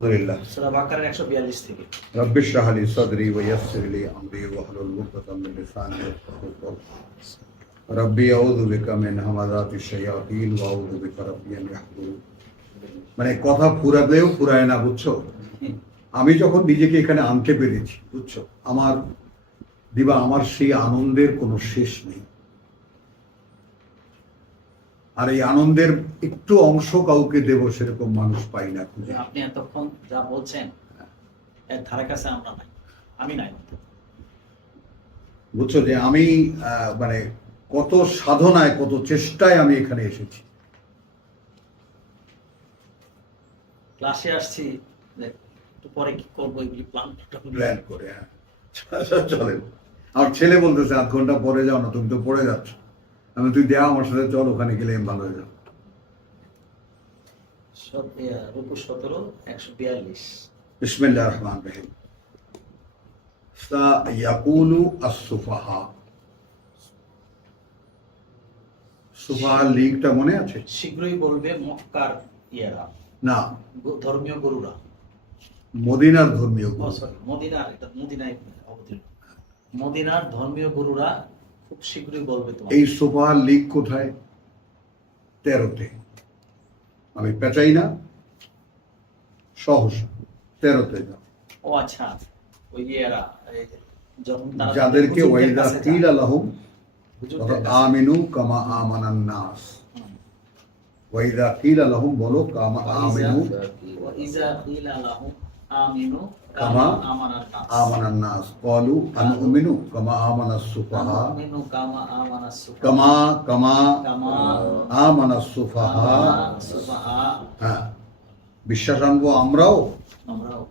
সূরা বাকারার 142 থেকে রব্বি ইশরাহ লি সাদরি ওয়া ইয়াসসির লি আমরি ওয়াহলুল উকদাতাম মিন লিসানি ইয়াফকাহু কওলি রব্বি আউযু বিকা মিন হামাযাতিশ শায়াতিন ওয়া আউযু বিকা রাব্বি আন ইয়াহদুরুন। মানে কথা ফুরালেও ফুরায় না, বুঝছো? আমি যখন নিজেকে এখানে আনতে পেরেছি, বুঝছো, আমার সেই আনন্দের কোনো শেষ নেই। আর এই আনন্দের একটু অংশ কাউকে দেব সেরকম মানুষ পাই না খুঁজে। আপনি এতক্ষণ যা বলছেন এর ধারে কাছে আমরা নাই, আমি নাই। বুঝছো যে আমি মানে কত সাধনায় কত চেষ্টায় আমি এখানে এসেছি। ক্লাসে আসছি একটু পরে কি করবো এগুলি প্ল্যান করে। হ্যাঁ চলেন। আমার ছেলে বলতেছে 8 ঘন্টা পরে যাও না, তুমি তো পড়ে যাচ্ছ। আমি তুই দেয়া আমার সাথে চল, ওখানে গেলে ভালো হয়ে যাও। রুকু 17 142। বিসমিল্লাহির রহমানির রহিম। সায়াকুলু আস-সুফাহা। সুফাহা লিগটা মনে আছে? শীঘ্রই বলবে মক্কার ইয়েরা, না, ধর্মীয় গুরুরা। মদিনার ধর্মীয় গুরু। মদিনার, এটা মদিনায় অবতীর্ণ। মদিনার ধর্মীয় গুরুরা খুব শীঘ্রই বলবে তোমার। এই সুফাহা লিগ কোথায়? 13-তে। আমি পেঁচাই না, সহসা 13-তে যাও। ও আচ্ছা, ওই ইয়েরা যখন তারা যাদেরকে হুজুরদের ওয়াইদা কাছে যায়, কিলা লাহুম হুজুরদের কাছে। আমিনু কামা আমানান নাস। ওয়াইদা কিলা লাহুম বলো কামা আমিনু ওয়াইজা কিলা লাহুম আমিনু কামা আমানান নাস। আমানান নাস ক্বালু আনুমিনু কামা আমানাস সুফাহা। আমিনু কামা আমানাস সুফাহা। কামা কামা কামা আমানাস সুফাহা। সুফাহা। হ্যাঁ, বিশ্বাস আনবো আমরাও, আমরাও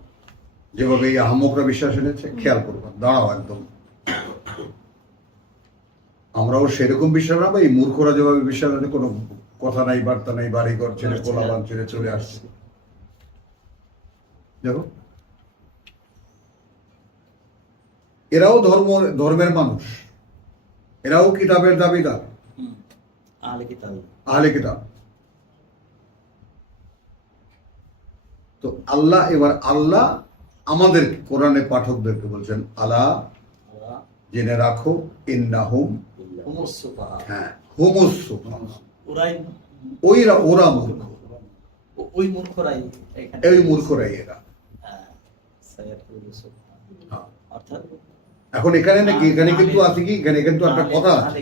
যেভাবে এই আহমকরা বিশ্বাস এনেছে। খেয়াল করবেন, দাঁড়াও একদম। আমরাও সেরকম বিশ্বাস আনবো। এই মূর্খরা যেভাবে বিশ্বাস আনে, কোনো কথা নাই, বার্তা নাই, বাড়ি ঘর ছেড়ে কোলাবান ছেড়ে চলে আসছে। দেখো, এরাও ধর্মের মানুষ, এরাও কিতাবের দাবিদার, আহলে কিতাব। আহলে কিতাব। তো আল্লাহ আমাদের কোরআনে পাঠকদেরকে বলছেন, আলা জেনে রাখো, ইন্নাহুম হুমুস সুফাহা। হ্যাঁ, হুমুস সুফাহা। ওরা মূর্খ, ওই মূর্খরাই এখানে, এই মূর্খরাই এরা। অর্থাৎ এখন এখানে নাকি, এখানে কিন্তু আছে কি, এখানে কিন্তু একটা কথা আছে,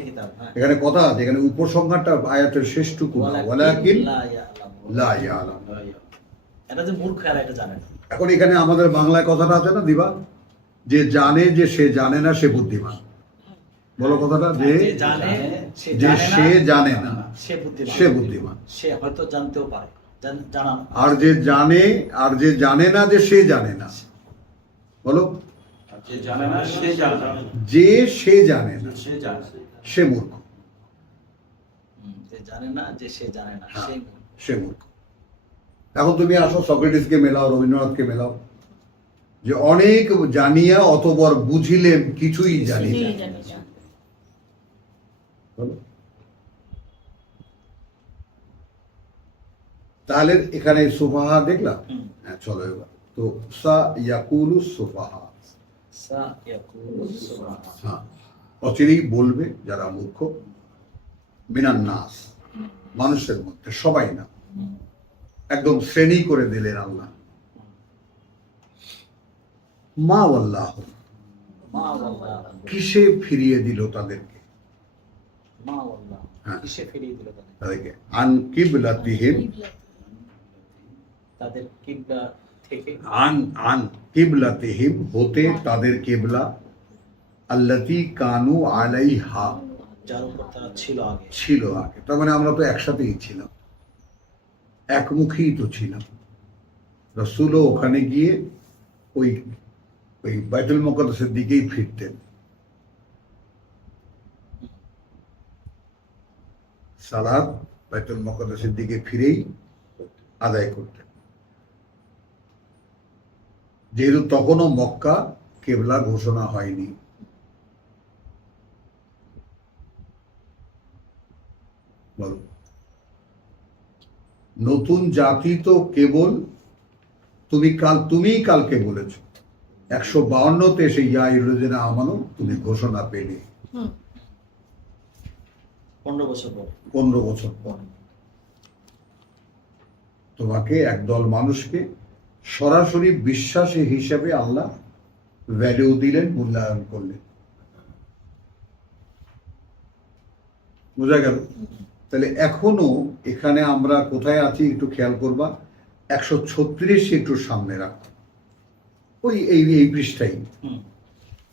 এখানে কথা আছে, এখানে উপসংহারটা আয়াতের শেষটুকু না, ওয়ালাকিন লা ইয়ালাম। এটা যে মূর্খ, এরা এটা জানে না। এখন এখানে আমাদের বাংলায় কথাটা আছে না দিবা, যে জানে যে সে জানে না সে বুদ্ধিমান। বলো কথাটা, যে সে জানে না সে বুদ্ধিমান। সে হয়তো জানতেও পারে, জানা। আর যে জানে না যে সে জানে না, বলো, যে সে জানে না সে মূর্খ। যে জানে না যে সে জানে না সে মূর্খ। এখন তুমি আসো সক্রেটিসকে মেলাও, রবীন্দ্রনাথকে মেলাও, যে অনেক জানিয়া অতবর বুঝিলেম কিছুই জানি না। তাহলে এখানে সুফাহা দেখলাম। হ্যাঁ, চলো এবার তো সায়াকুলু সুফাহা। হ্যাঁ, অচিরেই বলবে যারা মূর্খ, মিনান নাস, মানুষের মধ্যে, সবাই না, একদম শ্রেণী করে দিলেন আল্লাহ। মা আল্লাহ, কিসে ফিরিয়ে দিল তাদেরকে? তাদেরকে আন কিবলাতিহিম, তাদের কিবলা থেকে, আন কিবলাতিহিম হতে তাদের কিবলা, আল্লাতী কানু আলাইহা, যার উপর তারা ছিল আগে। তার মানে আমরা তো একসাথেই ছিলাম, একমুখী তো ছিলাম। রাসূলও ওখানে গিয়ে ওই বাইতুল মুকাদ্দাসের দিকেই ফিরতেন। সালাত বাইতুল মুকাদ্দাসের দিকে ফিরেই আদায় করতেন, যেহেতু তখনও মক্কা কিবলা ঘোষণা হয়নি। বলো, নতুন জাতি তো কেবল তুমিই কালকে বলেছো 152তে এসে ইয়া আইয়ুহাল্লাযীনা আমানু তুমি ঘোষণা পেলে 15 বছর পর 15 বছর পর তোমাকে একদল মানুষকে সরাসরি বিশ্বাসী হিসাবে আল্লাহ ভ্যালু দিলেন, মূল্যায়ন করলেন। বোঝা গেল? তাহলে এখনো এখানে আমরা কোথায় আছি একটু খেয়াল করবা। 136 একটু সামনে রাখো, ওই এই পৃষ্ঠাই,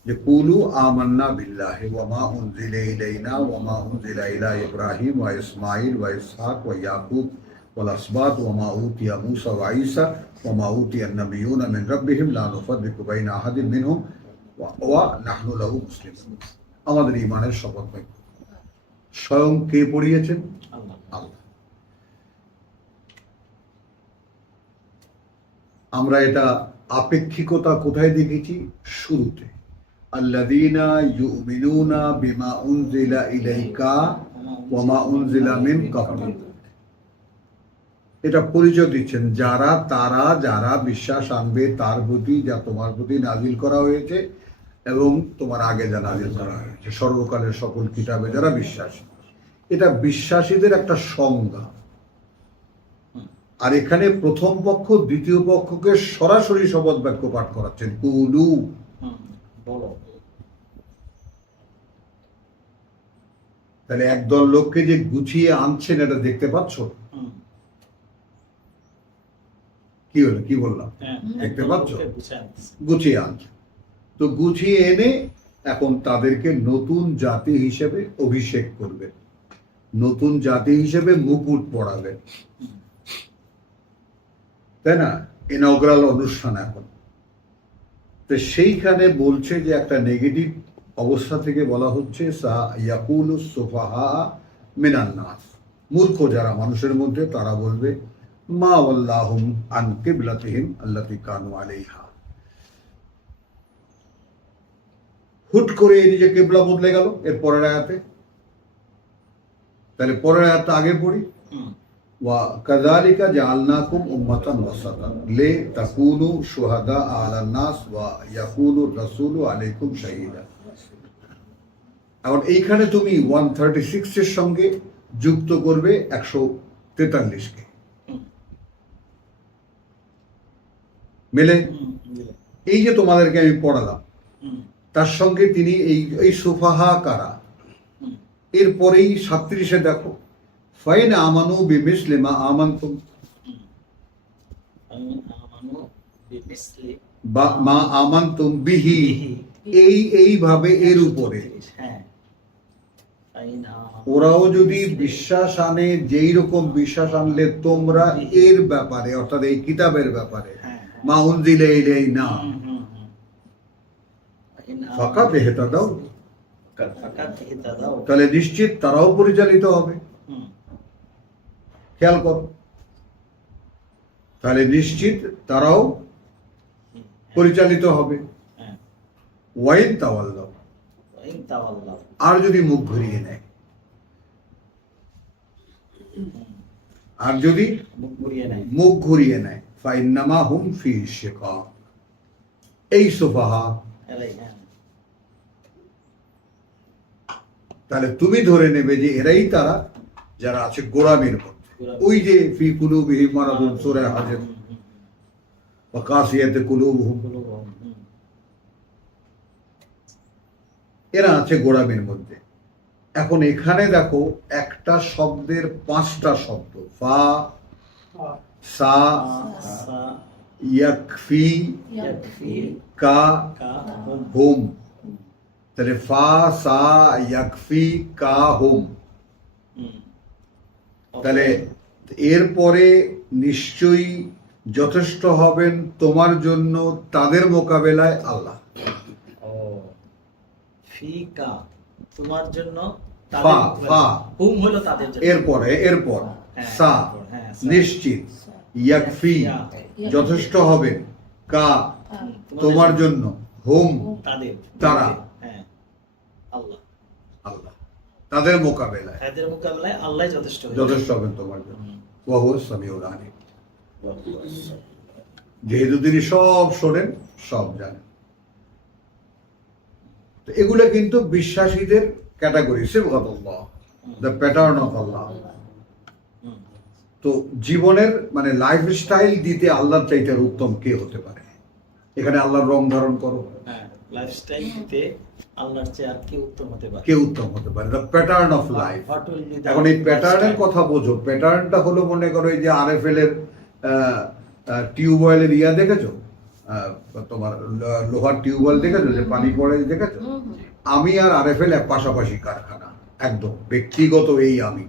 যে কুলু আমান্না বিল্লাহি ওয়া মা উনজিলা ইলাইনা ওয়া মা উনজিলা ইলা ইব্রাহিম ওয়া ইসমাঈল ওয়া ইসহাক ওয়া ইয়াকুব ওয়াল আসবাত ওয়া মা উতিয়া মূসা ওয়া ঈসা ওয়া মা উতিয়া আন-নাবিয়্যুনা মিন রাব্বিহিম লা নুফাররিকু বাইনা আহাদিন মিনহুম ওয়া নাহনু লাহু মুসলিমুন। আমাদের ঈমানের শপথ ভাই, স্বয়ং কে পড়িয়েছেন? আল্লাহ। আমরা এটা আপেক্ষিকতা কোথায় দেখেছি? শুরুতে আল্লাযীনা ইউমিনুনা বিমা উনজিলা ইলাইকা ওয়া মা উনজিলা মিন ক্বাবলিক। এটা পরিচয় দিচ্ছেন যারা বিশ্বাস আনবে তার প্রতি যা তোমার প্রতি নাজিল করা হয়েছে এবং তোমার আগে যা নাজিল করা হয়েছে, সর্বকালের সকল কিতাবে যারা বিশ্বাসী। এটা বিশ্বাসীদের একটা সংজ্ঞা। আর এখানে প্রথম পক্ষ দ্বিতীয় পক্ষকে সরাসরি শপথ বাক্য পাঠ করাচ্ছেন, কুলু, বলো। তাহলে একদল লোককে যে গুছিয়ে আনছেন এটা দেখতে পাচ্ছ? কি হলো, কি বললাম? দেখতে পাচ্ছ? গুছিয়ে আনছে। তো গুছিয়ে এনে এখন তাদেরকে নতুন জাতি হিসেবে অভিষেক করবে, নতুন জাতি হিসেবে মুকুট পড়াবেন, তাই না? ইনঅগ্রাল অনুষ্ঠান এখন। তো সেইখানে বলছে যে একটা নেগেটিভ অবস্থা থেকে বলা হচ্ছে সা ইয়াকুলু সুফাহা মিনান নাস, মূর্খ যারা মানুষের মধ্যে তারা বলবে মা ওয়াল্লাহুম আন কিবলাতিহিম আল্লাতী কানু আলাইহা। হুট করে নিজে কিবলা বদলে গেল এর পরের আয়াতে। তাহলে পরের আয়াতটা আগে পড়ি, ওয়া কাযালিকা জাআলনাকুম উম্মাতান ওয়াসাতান লিতাকুনু শুহাদা আলান নাস ওয়া ইয়াকুনু রাসূলু আলাইকুম শাহীদা। এখন এইখানে তুমি 136 এর সঙ্গে যুক্ত করবে 143 কে, মেলে? এই যে তোমাদেরকে আমি পড়ালাম তার সঙ্গে তিনি এই সুফাহা কারা, এরপরেই 37-এ দেখো ফাইন আমানু বিমিসলি মা আমানতুম মা আমানতুম বিহি, এইভাবে এর উপরে ওরাও যদি বিশ্বাস আনে যেই রকম বিশ্বাস আনলে তোমরা এর ব্যাপারে অর্থাৎ এই কিতাবের ব্যাপারে মা উনজিলা ইলাইনা ফাকাত ইহতাদাউ, তাহলে নিশ্চিত তারাও পরিচালিত হবে। খেয়াল করো, তাহলে নিশ্চিত তারাও পরিচালিত হবে। ওয়াইন তাওয়াল্লাহ, আর যদি মুখ ঘুরিয়ে নেয়, আর যদি মুখ ঘুরিয়ে নেয় ফাইন্নামা হুম ফি শিকাক, এই সুফাহা। তাহলে তুমি ধরে নেবে যে এরাই তারা যারা আছে গোলামীর মধ্যে, ওই যে ফি কুলুবিহিম মারাদুন সূরা হাজর ওয়া কাসিয়াত কুলুবুহুম, এরা আছে গোলামীর মধ্যে। এখন এখানে দেখো একটা শব্দের 5টা শব্দ, ফা সা ইয়াকফি কা হুম। তাহলে ফা সা ইয়াকফি কা হুম, তাহলে এরপরে নিশ্চয়ই যথেষ্ট হবেন তোমার জন্য তাদের মোকাবেলায় আল্লাহ। তোমার জন্য এরপর সা নিশ্চিত, ইয়াকফি যথেষ্ট হবে, কা তোমার জন্য, হুম তারা, আল্লাহ তাদের মোকাবেলায় আল্লাহ যথেষ্ট হবেন তোমার জন্য। ওয়া হুয়া সামিউল আলিম। যেহেতু তিনি সব শোনেন, সব জানেন। তো এগুলো কিন্তু বিশ্বাসীদের ক্যাটাগরি, সিবগাতুল্লাহ, দ্য প্যাটার্ন অফ আল্লাহ। হুম। তো জীবনের মানে লাইফস্টাইল দিতে আল্লাহর চাইতে আর উত্তম কে হতে পারে? এখানে আল্লাহর রং ধারণ করো, হ্যাঁ, লাইফস্টাইল দিতে আল্লাহর চেয়ে আর কি উত্তম হতে পারে? কে উত্তম হতে পারে? The pattern of life. What will be the এখন এই প্যাটার্নের lifestyle? কথা বোঝো। প্যাটার্নটা হলো, মনে করো এই যে আরএফএল এর টিউবওয়েলের ইয়া দেখেছো? তোমার লোহার টিউবওয়েল দেখেছো যে পানি পড়ে, দেখেছো? আমি আর আরএফএল এক পাশাপাশি কারখানা, একদম ব্যক্তিগত এই আমি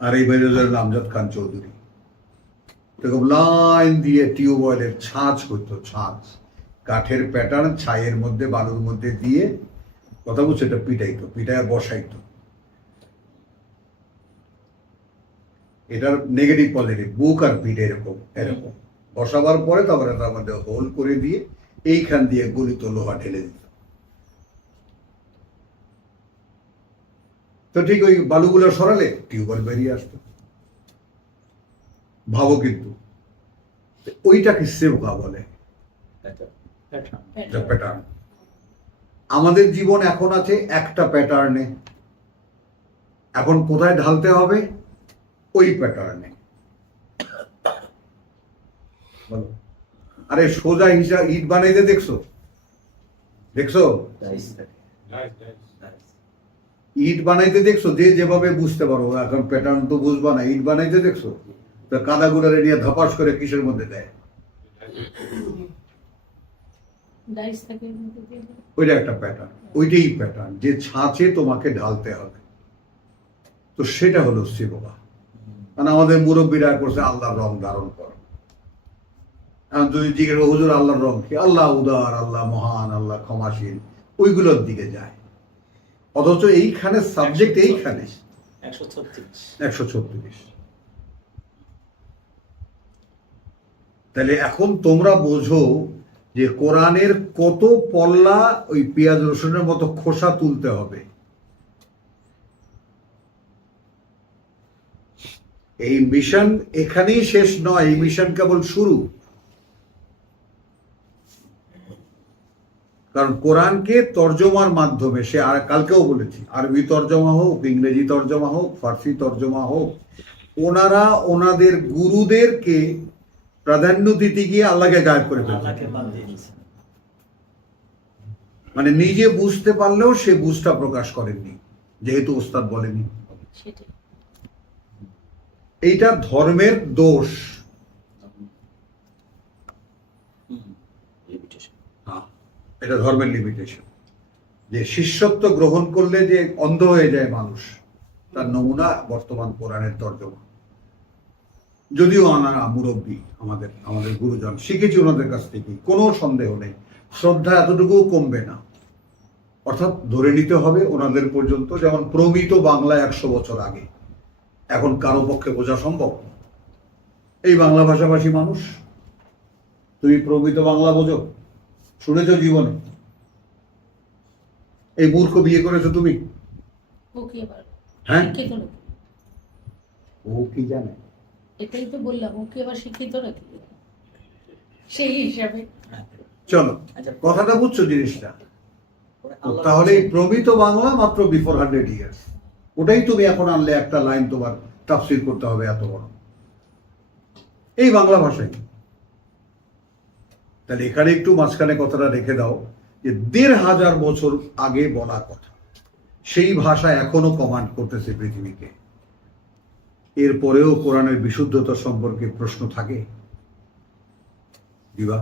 আর এই মেজর আমজাদ খান চৌধুরী এরকম লাইন দিয়ে টিউবওয়েলের ছাঁচ হইতো, ছাঁচ কাঠের প্যাটার্ন ছাইয়ের মধ্যে বালুর মধ্যে দিয়ে, কথা বলছে, এটা পিটাইতো, পিটায় বসাইতো। এটার নেগেটিভ পজিটিভ বুক আর পিঠ এরকম এরকম বসাবার পরে তারপরে তার মধ্যে হোল করে দিয়ে এইখান দিয়ে গলিত লোহা ঢেলে দিত। তো ঠিক ওই বালুগুলো সরালে টিউবওয়েল বেরিয়ে আসতো। ভাবো, কিন্তু ওইটাকে সেবকা বলে, প্যাটার্ন। আমাদের জীবন এখন আছে একটা প্যাটার্নে, এখন কোথায় ঢালতে হবে? ওই প্যাটার্নে। বলো, আরে সোজা হিসাব ইট বানাইতে দেখছো? দেখছো ইট বানাইতে দেখছো? যে যেভাবে বুঝতে পারো, এখন প্যাটার্ন তো বুঝবা না। ইট বানাইতে দেখছো? তো কাদা গুড়ারে নিয়ে ধপাস করে কিসের মধ্যে দেয়? ওইটা একটা প্যাটার্ন, ওইটাই প্যাটার্ন যে ছাঁচে তোমাকে ঢালতে হবে। তো সেটা হলো শিববা। মানে আমাদের মুরব্বীরা করছে আল্লাহর রং ধারণ করো। এখন যদি জিজ্ঞেস হুজুর আল্লাহর রং কি? আল্লাহ উদার, আল্লাহ মহান, আল্লাহ ক্ষমাশীল, ওইগুলোর দিকে যায়। অথচ এইখানে সাবজেক্ট এইখানে 136। তাহলে এখন তোমরা বোঝো যে কোরআনের কত পল্লা ওই পেঁয়াজ রসুনের মতো খোসা তুলতে হবে। এই মিশন এখানেই শেষ নয়, এই মিশন কেবল শুরু। কারণ কোরআনকে তর্জমার মাধ্যমে, সে আর কালকেও বলেছি, আরবি তর্জমা হোক, ইংরেজি তর্জমা হোক, ফার্সি তর্জমা হোক, ওনারা ওনাদের গুরুদেরকে প্রাধান্য দিতে গিয়ে আল্লাহকে গায়েব করে ফেলছে। মানে নিজে বুঝতে পারলেও সে বুঝটা প্রকাশ করেননি, যেহেতু ওস্তাদ বলেনি। এইটা ধর্মের দোষ। এটা ধর্মের লিমিটেশন, যে শিষ্যত্ব গ্রহণ করলে যে অন্ধ হয়ে যায় মানুষ, তার নমুনা বর্তমান কোরআনের তর্জমা। যদিও আনারা মুরব্বী, আমাদের গুরুজন, শিখেছি ওনাদের কাছ থেকে, কোনো সন্দেহ নেই, শ্রদ্ধা এতটুকুও কমবে না। অর্থাৎ ধরে নিতে হবে ওনাদের পর্যন্ত, যেমন প্রমিত বাংলা 100 বছর আগে, এখন কারো পক্ষে বোঝা সম্ভব? এই বাংলা ভাষাভাষী মানুষ, তুমি প্রমিত বাংলা বোঝো? শুনেছ জীবনে? এই মূর্খ বিয়ে করেছো তুমি? হ্যাঁ, ও কি জানে? এটাই তো বললাম, ও কি আবার শিক্ষিত নাকি? সেই হিসাবে চলো, কথাটা বুঝছো জিনিসটা? তাহলে এই প্রমিত বাংলা মাত্র বিফোর 100 ইয়ার্স, ওটাই তুমি এখন আনলে একটা লাইন তোমার তাফসীর করতে হবে এত বড়, এই বাংলা ভাষায়। তাহলে এখানে একটু মাঝখানে কথাটা রেখে দাও যে 1500 বছর আগে বলা কথা, সেই ভাষা এখনো কমান্ড করতেছে পৃথিবীকে। এরপরেও কোরআনের বিশুদ্ধতা সম্পর্কে প্রশ্ন থাকে? দিবা?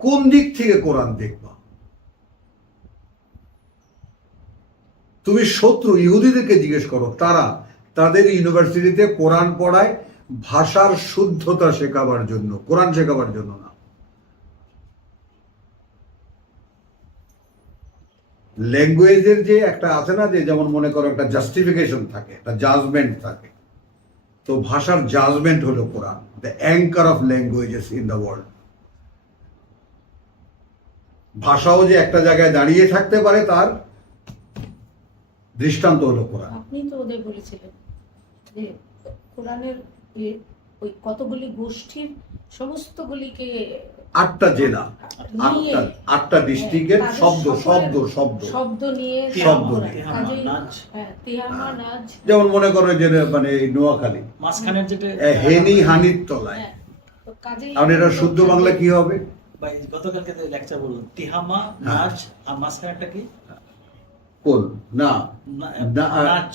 কোন দিক থেকে কোরআন দেখবা? তুমি শত্রু ইহুদিদেরকে জিজ্ঞেস করো, তাদের ইউনিভার্সিটিতে কোরআন পড়ায় ভাষার শুদ্ধতা শেখাবার জন্য, কোরআন শেখাবার জন্য না। ল্যাঙ্গুয়েজের যে একটা আছে না, যে যেমন মনে করো একটা জাস্টিফিকেশন থাকে, একটা জাজমেন্ট থাকে, তো ভাষার জাজমেন্ট হলো Quran, the anchor of languages in the world. ভাষাও যে একটা জায়গায় দাঁড়িয়ে থাকতে পারে, তার দৃষ্টান্ত হলো কোরআন। আপনি তো ওদের বলেছিলেন যে কোরআনের ওই কতগুলি গোষ্ঠীর সমস্তগুলিকে 8টা জেলা, নিয়ে 8টা ডিস্ট্রিক্টের তাদের শব্দ সকলের শব্দ শব্দ শব্দ নিয়ে শব্দ তারপরে নিয়ে। কাজেই নাচ। তেহামা নাচ, যেমন মনে করো যে মানে এই নোয়াখালী মাঝখানের যেটা হেনি হানির তলায়, হ্যাঁ, তো কাজেই আর এটা শুদ্ধ বাংলা কি হবে? বা গতকালকে লেকচার বললাম তিহামা হ্যাঁ। নাচ, আর মাঝখানেরটা কি কোন না না, নাচ,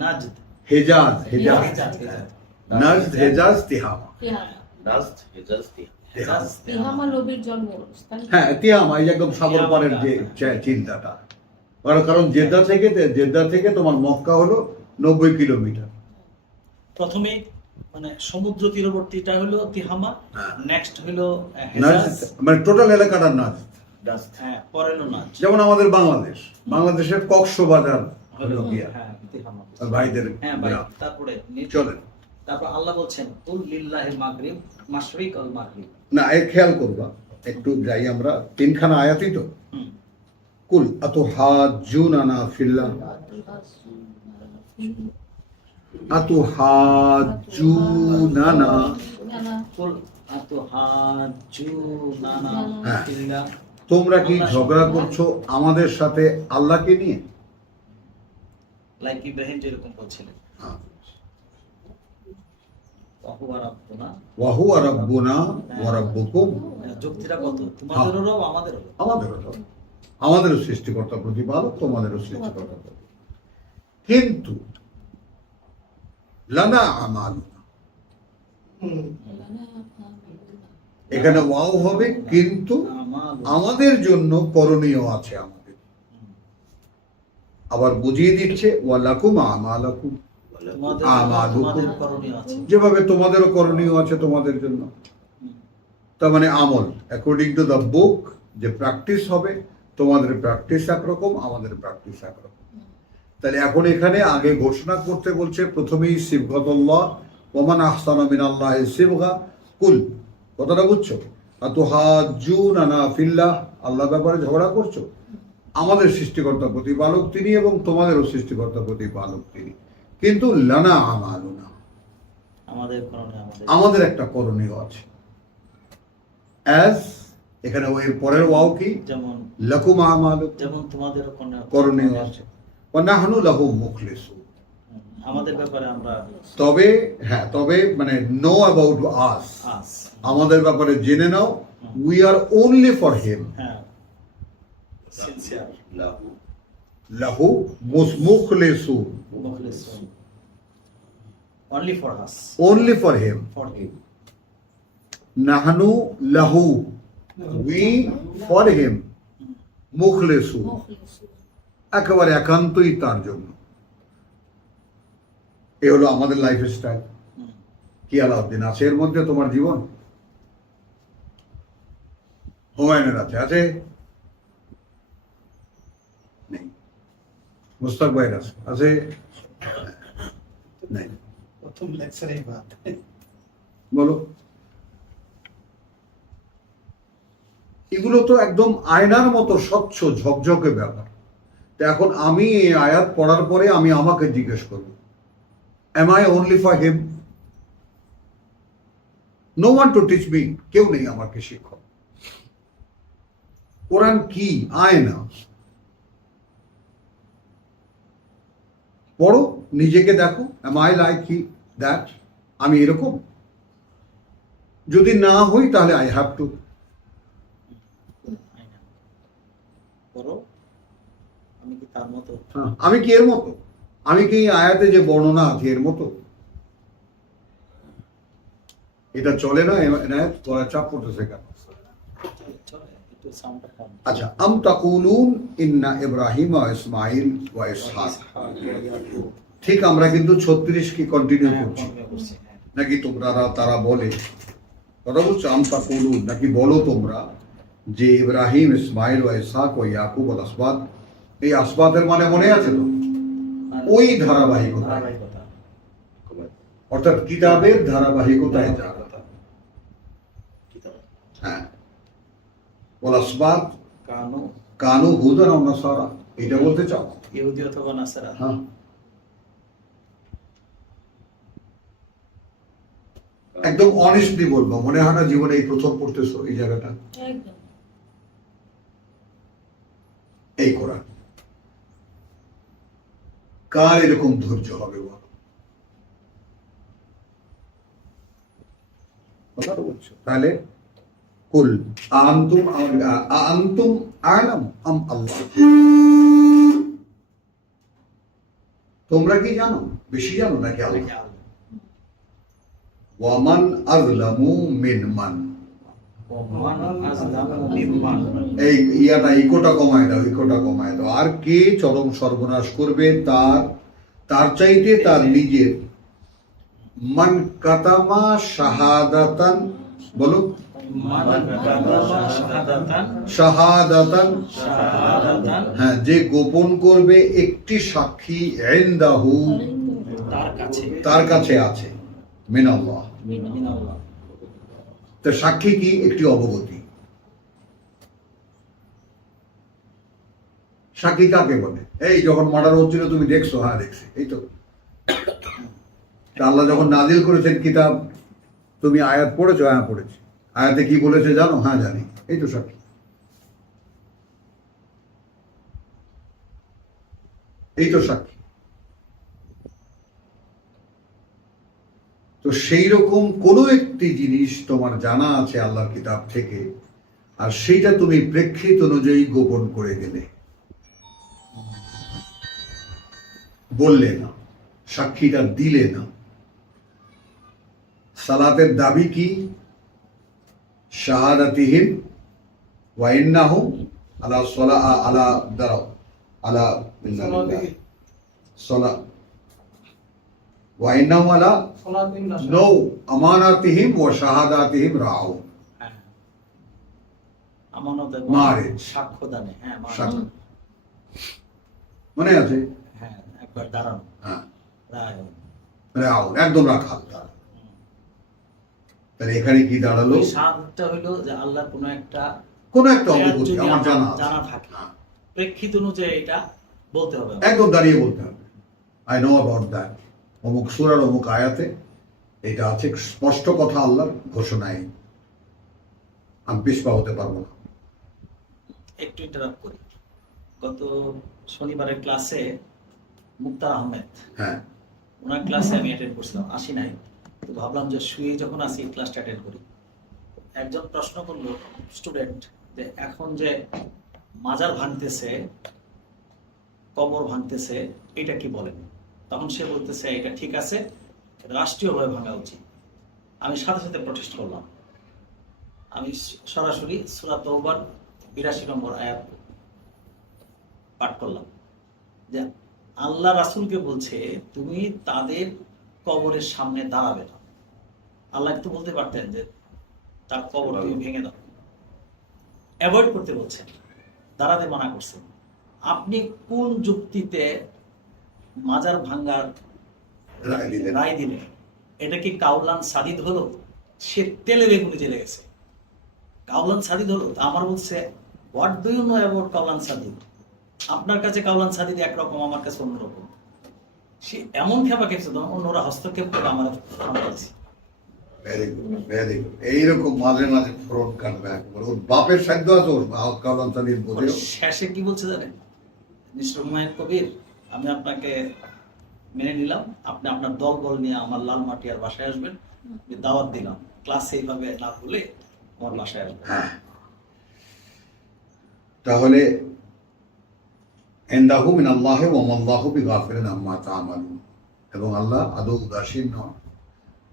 নাচ, Hejaz Hejaz Hejaz, Hejaz. Najd Hejaz Tihamah. Tihamah. Nazt, Hejazti. Hejaz, Tihamah নবীর জন্মস্থান। হ্যাঁ তিহামা, এই যে একদম সাগর পাড়ের যে চিন্তাটা, কারণ জেদ্দা থেকে তোমার মক্কা হলো 90 কিলোমিটার। প্রথমে মানে সমুদ্র তীরবর্তীটা হলো তিহামা, হ্যাঁ। নেক্সট হলো নাজদ হেজাজ, মানে টোটাল এলাকাটার নাজদ। Dust. হ্যাঁ পরে হলো নাচ, যেমন আমাদের বাংলাদেশের কক্সবাজার হলো গিয়া হ্যাঁ তিহামা। ভাইদের হ্যাঁ ভাই, গ্রাম। তারপরে চলেন তারপর আল্লাহ বলছেন কুল লিল্লাহিল মাগরিব মাশরিক আল মাগরিব। না, এর খেয়াল করবা একটু, যাই আমরা 3খানা আয়াতই তো। হুম। কুল আতুহাজ্জুনানা ফিল্লাহ, আতুহাজ্জুনানা, কুল আতুহাজ্জুনানা হ্যাঁ। ফিল্লাহ। তোমরা কি ঝগড়া করছো আমাদের সাথে আল্লাহকে নিয়ে? লাইক ইব্রাহিম যেরকম বলছিলেন হ্যাঁ। ওয়াহুয়া রাব্বুনা, ওয়াহুয়া রাব্বুনা ওয়া রাব্বুকুম, যুক্তিটা কত তোমাদেরও রব আমাদেরও রব। আমাদেরও সৃষ্টিকর্তা প্রতিপালক, তোমাদেরও সৃষ্টিকর্তা প্রতিপালক। কিন্তু লানা আমালুনা, এখানে ওয়াও হবে, কিন্তু আমাদের জন্য করণীয় আছে আমাদের। আবার বুঝিয়ে দিচ্ছে ওয়ালাকুম আমালাকুম, তোমাদের করণীয় আছে। যেভাবে তোমাদেরও করণীয় আছে তোমাদের জন্য। তার মানে আমল অ্যাকর্ডিং টু দ্য বুক, যে প্র্যাকটিস হবে, তোমাদের প্র্যাকটিস একরকম, আমাদের প্র্যাকটিস একরকম। তাহলে এখন এখানে আগে ঘোষণা করতে বলছে প্রথমেই সিবগাতুল্লাহ, ওমান আহসানা মিনাল্লাহি সিবগা, কুল, কথাটা বুঝছো? আতুহাজ্জুনানা ফিল্লাহ, আল্লাহ ব্যাপারে ঝগড়া করছো, আমাদের সৃষ্টিকর্তা প্রতিপালক তিনি এবং তোমাদেরও সৃষ্টিকর্তা প্রতিপালক তিনি, কিন্তু লানা আমালুনা, আমাদের করণীয় আমাদের একটা করণীয় আছে। অ্যাজ এখানে এর পরের ওয়াও কি? যেমন লাকুম আমালুক, যেমন তোমাদের করণীয় আছে। ওয়া নাহনু লাহু মুখলিসুন, আমাদের ব্যাপারে আমরা তবে মানে নো অ্যাবাউট আস, আস, আমাদের ব্যাপারে জেনে নাও, we are only for him, হ্যাঁ সিনসিয়ার, Lahu. লাহু মুখলিসুন, মুখলিসুন, only for us, only for him. for him, নাহনু লাহু, উই ফর হিম, মুখলিসুন, একেবারে একান্তই তার জন্য। এ হলো আমাদের লাইফ স্টাইল। হুম। কি আলাউদ্দিন আছে এর মধ্যে? তোমার জীবন হুমায়ুনের আছে নেই? মুস্তাক ভাইয়ের আছে নেই? প্রথম লেকচারেই বাদ। বলো। এগুলো তো একদম আয়নার মতো স্বচ্ছ ঝকঝকে ব্যাপার। তো এখন আমি এই আয়াত পড়ার পরে আমি আমাকে জিজ্ঞেস করব, am I only for him? No one to teach me, কেউ নেই আমাকে শিক্ষক। কোরআন কি আয়না, পড়ো, নিজেকে দেখো, am I like that? আমি এরকম যদি না হই তাহলে I have to। করো, আমি কি তার মতো? আমি কি এর মতো? আমি কি এই আয়াতে যে বর্ণনা আছে এর মতো? এটা চলে না, এনায়েত তোরা চাপ করতেছে কেন? চলে, একটু সাউন্ডটা কম। আচ্ছা, আম তাকুলুন ইন্না ইব্রাহিম ওয়া ইসমাঈল ওয়া ইসহাক, ঠিক আমরা কিন্তু 36 কি কন্টিনিউ হ্যাঁ, করছি, কন্টিনিউ করছি, হ্যাঁ। নাকি তারা বলে, কথা বলছো আম তাকুলুন, নাকি বলো তোমরা যে ইব্রাহিম, ইসমাঈল ওয়া ইসহাক ওয়া ইয়াকুব আল আসবাত, এই আসবাতের মানে মনে আছে তো? ওই ধারাবাহিকতা, ধারাবাহিকতা, অর্থাৎ কিতাবের ধারাবাহিকতায় যা, কিতাব, হ্যাঁ, ওয়াল আসবাত কানু, কানু হুদান ওয়া নাসারা, এটা বলতে চাও? ইহুদি অথবা নাসারা। হ্যাঁ। একদম অনেস্টলি বলবো, মনে হয় না জীবনে এই প্রথম পড়তেছো এই জায়গাটা? একদম। এই কোরআন কার এরকম ধৈর্য হবে বল? কথাটা বলছো তাহলে কুল আনতুম আনতুম আ'লাম আম আল্লাহ, তোমরা কি জানো, বেশি জানো নাকি আল্লাহ? ওয়ামান আযলামু মিনমান, এই ইয়াটা ইকোটা কমায় দাও, ইকোটা কমায় দাও। আর কে চরম সর্বনাশ করবে তার চাইতে তার নিজের, মান কাতামা শাহাদাতান, বলো শাহাদাতান, হ্যাঁ, যে গোপন করবে একটি সাক্ষী ইনদাহু, তার কাছে আছে, মিনাল্লাহ। তো সাক্ষী কি? একটি অবগতি। সাক্ষী কাকে বলে? এই যখন মার্ডার হচ্ছিল তুমি দেখছো? হ্যাঁ দেখছি। এই তো আল্লাহ যখন নাজিল করেছেন কিতাব, তুমি আয়াত পড়েছো? হ্যাঁ পড়েছি। আয়াতে কি বলেছে জানো? হ্যাঁ জানি। এই তো সাক্ষী। এই তো সাক্ষী। তো সেই রকম কোনো একটি জিনিস তোমার জানা আছে আল্লাহর কিতাব থেকে, আর সেইটা তুমি প্রেক্ষিত অনুযায়ী গোপন করে গেলে, বললে না, সাক্ষীটা দিলে না। সালাতের দাবি কি? শাহাদাতিহিম ওয়া ইন্নাহুম আলা আলা দাঁড়াও আলা সলা ওয়া ইন্নাহুম আলা নৌ আমানাতিহিম ওয়া শাহাদাতিহিম রাউন, মারেজ, সাক্ষ্যদানে, হ্যাঁ সাক্ষ্য। মনে আছে? হ্যাঁ, একবার দাঁড়ানো, হ্যাঁ রাউন, একদম রাখাল। তাহলে এখানে কি দাঁড়ালো? ওই সাতটা হইলো যে আল্লাহর কোনো একটা অবগতি আমার জানা থাকে, প্রেক্ষিত অনুযায়ী এটা বলতে হবে, একদম দাঁড়িয়ে বলতে হবে। আই নো অ্যাবাউট দ্যাট, অমুক সূরার অমুক আয়াতে এটা আছে, স্পষ্ট কথা আল্লাহর ঘোষণায়, আমি পিছপা হতে পারবো না। একটু ইন্টারাপ্ট করি। গত শনিবারের ক্লাসে মুক্তার আহমেদ, হ্যাঁ, ওনার ক্লাসে আমি অ্যাটেন্ড করছিলাম, আসি নাই, তো ভাবলাম যে শুয়ে যখন আসি ক্লাসটা অ্যাটেন্ড করি। একজন প্রশ্ন করলো স্টুডেন্ট, যে এখন যে মাজার ভাঙতেছে, কবর ভাঙতেছে, এটা কি বলেন? তখন সে বলতেছে এটা ঠিক আছে, রাষ্ট্রীয়ভাবে ভাঙা উচিত। আমি সাথে সাথে প্রটেস্ট করলাম। আমি সরাসরি সূরা তাওবার 82 নম্বর আয়াত পাঠ করলাম, যে আল্লাহ রাসূলকে বলছে তুমি তাদের কবরের সামনে দাঁড়াবে না। আল্লাহ একটু বলতে পারতেন যে তার কবর তুমি ভেঙে দাও, অ্যাভয়েড করতে বলছেন, দাঁড়াতে মানা করছেন। আপনি কোন যুক্তিতে মাজার ভাঙ্গার রায় দিলেন? এটা কি কাউলান সাদিদ হলো? সে তেলে বেগুনে জেলে গেছে, কাউলান সাদিদ হলো। আমার বলছে what do you know about কাউলান সাদিদ? আপনার কাছে কাউলান সাদিদ একরকম, আমার কাছে অন্যরকম। সে এমন খেপা খেপছে, অন্যরা হস্তক্ষেপ করে আমার সামলাচ্ছি। এইরকম মাঝে মাঝে ফ্রন্ট কাটবে, ওর বাপের সাধ্য আছে, ওর কাউলান সাদিদ বলে। শেষে কি বলছে জানেন? মিস্টার হুমায়ুন কবির, আমি আপনাকে মেনে নিলাম, আপনি আপনার দল বল নিয়ে আমার লালমাটিয়ার বাসায় আসবেন, দাওয়াত দিলাম, ক্লাস এইভাবে না হলে আমার বাসায় আসবেন। হ্যাঁ, তাহলে ইনদাহু মিনাল্লাহি ওয়া মাল্লাহু বিগাফিরিন আম্মা তা'মালুন, এবং আল্লাহ আদৌ উদাসীন নন,